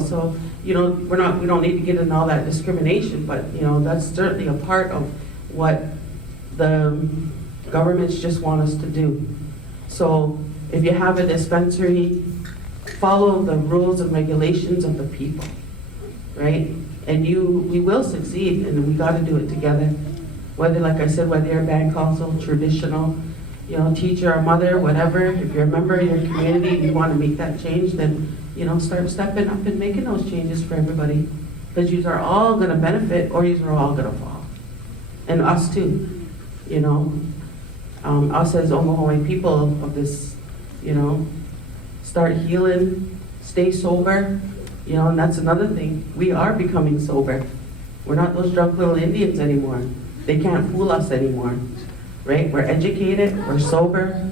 so we don't need to get into all that discrimination, but that's certainly a part of what the governments just want us to do. So if you have a dispensary, follow the rules and regulations of the people, right? And we will succeed, and we got to do it together. Whether, like I said, whether you're a band council, traditional, teacher or mother, whatever. If you're a member of your community and you want to make that change, then start stepping up and making those changes for everybody, because you are all going to benefit, or you are all going to fall, and us too. Us as Omaha people of this, start healing, stay sober, and that's another thing. We are becoming sober. We're not those drunk little Indians anymore. They can't fool us anymore, right? We're educated, we're sober,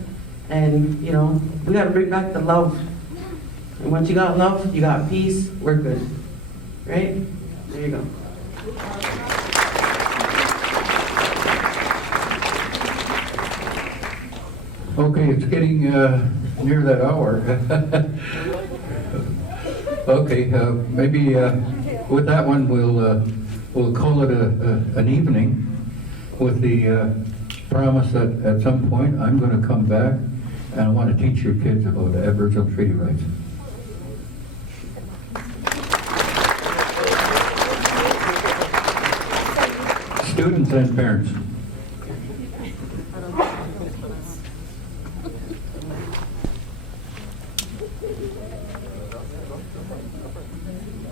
and we got to bring back the love. And once you got love, you got peace, we're good, right? There you go. Okay, it's getting near that hour. Okay, maybe with that one we'll call it an evening, with the promise that at some point I'm going to come back and I want to teach your kids about Aboriginal treaty rights. Students and parents.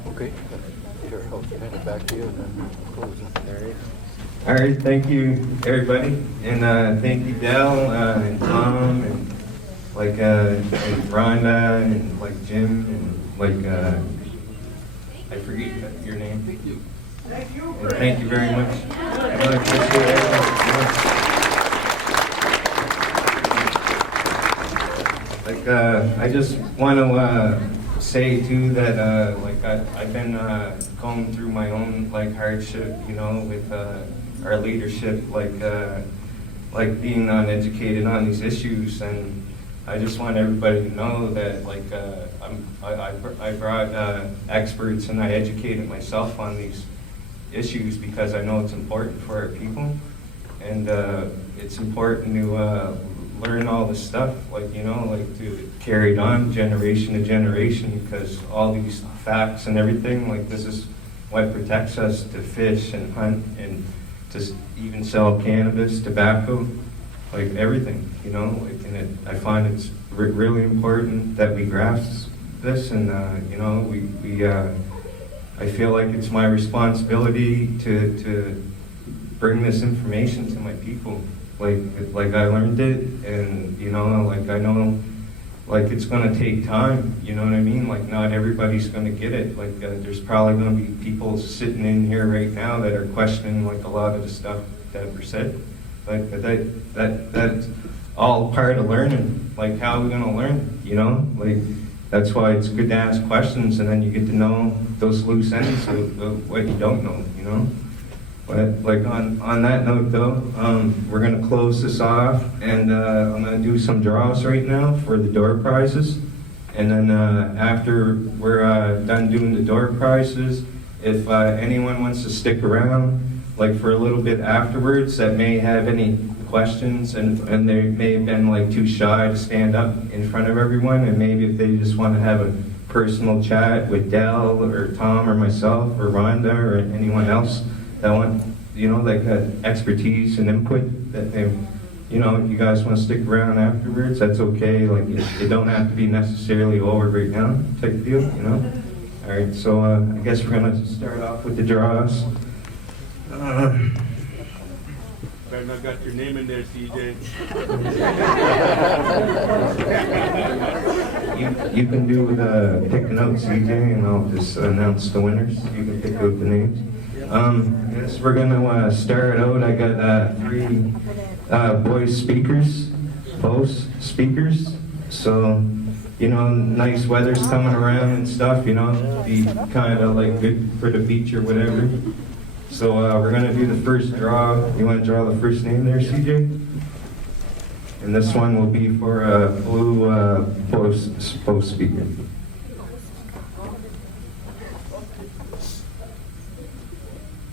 Okay. Sure, I'll hand it back to you and then close it. All right, thank you, everybody, and thank you, Del, and Tom, and and Rhonda, and Jim, and I forget your name. Thank you. And thank you very much. I appreciate it. I just want to say too that I've been going through my own hardship, with our leadership, being uneducated on these issues, and I just want everybody to know that, like, I brought experts and I educated myself on these issues because I know it's important for our people, and it's important to learn all this stuff, like, you know, like to carry it on generation to generation, because all these facts and everything, like, this is what protects us to fish and hunt and to even sell cannabis, tobacco, like everything, you know, like, and I find it's really important that we grasp this, and you know, I feel like it's my responsibility to bring this information to my people, like I learned it, and you know, like I know, like it's gonna take time, you know what I mean? Like not everybody's gonna get it. Like there's probably gonna be people sitting in here right now that are questioning like a lot of the stuff that were said. Like that's all part of learning. Like how are we gonna learn? You know, like that's why it's good to ask questions, and then you get to know those loose ends of what you don't know. You know. But like on that note though, we're gonna close this off, and I'm gonna do some draws right now for the door prizes, and then after we're done doing the door prizes, if anyone wants to stick around, like for a little bit afterwards, that may have any questions, and they may have been like too shy to stand up in front of everyone, and maybe if they just want to have a personal chat with Del or Tom or myself or Rhonda or anyone else that want, you know, like expertise and input, that they, you know, if you guys want to stick around afterwards, that's okay. Like it don't have to be necessarily over right now type deal, you know. All right, so I guess we're gonna start off with the draws. Better not got your name in there, CJ. You can do the pick notes, CJ, and I'll just announce the winners. You can pick out the names. Yes, we're gonna start out. I got 3 boys speakers, both speakers. So, you know, nice weather's coming around and stuff, you know, be kind of like good for the beach or whatever. So we're gonna do the first draw. You wanna draw the first name there, CJ? And this one will be for a blue post speaker.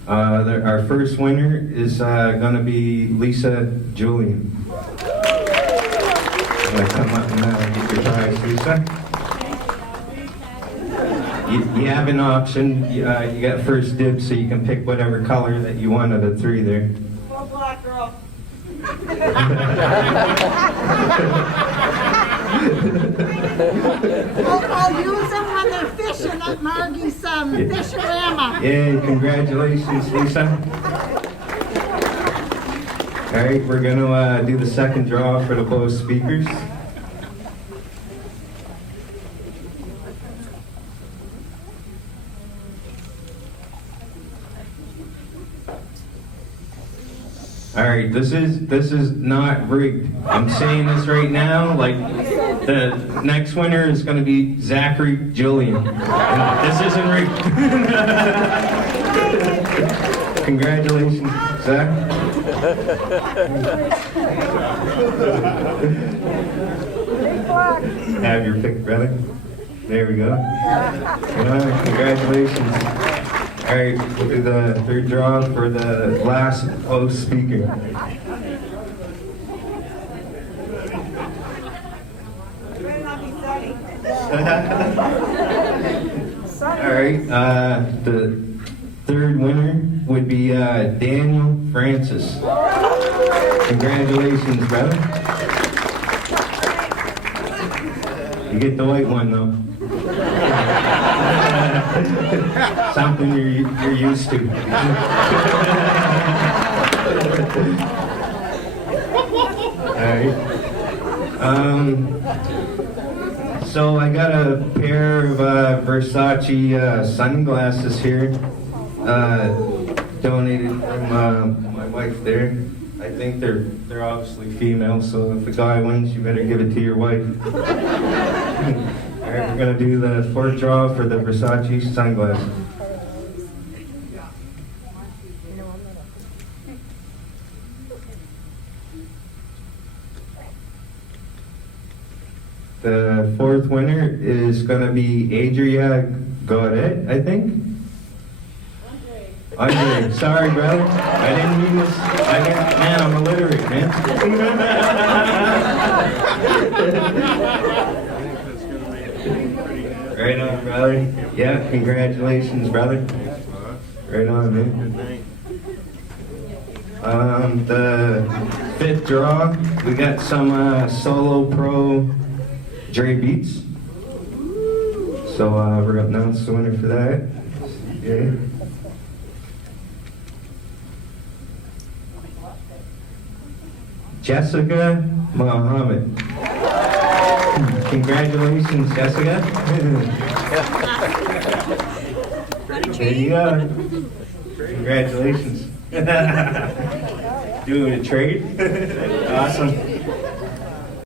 Our first winner is going to be Lisa Julian. Come up and get your prize, Lisa. You have an option. You got first dibs, so you can pick whatever color that you want of the 3 there. Go black girl. I'll use them when they're fishing at Margie's Fisherama. Yay, congratulations, Lisa. All right, we're going to do the second draw for the both speakers. All right, this is not rigged. I'm saying this right now, like the next winner is going to be Zachary Jillian. And this isn't rigged. Congratulations, Zach. Have your pick, brother. There we go. Congratulations. All right, we'll do the third draw for the last host speaker. All right, the third winner would be Daniel Francis. Congratulations, brother. You get the white one, though. Something you're used to. Alright. So I got a pair of Versace sunglasses here, donated from my wife there. I think they're obviously female, so if a guy wins, you better give it to your wife. All right, we're gonna do the fourth draw for the Versace sunglasses. The fourth winner is gonna be Adria Godet, I think. Andre, sorry, brother. I didn't mean this. Man, I'm illiterate, man. Right on, brother. Yeah, congratulations, brother. Right on, man. The fifth draw, we got some solo pro Dre Beats. So we're gonna announce the winner for that. Yeah. Jessica Muhammad. Congratulations, Jessica. There you go. Congratulations. Doing a trade? Awesome.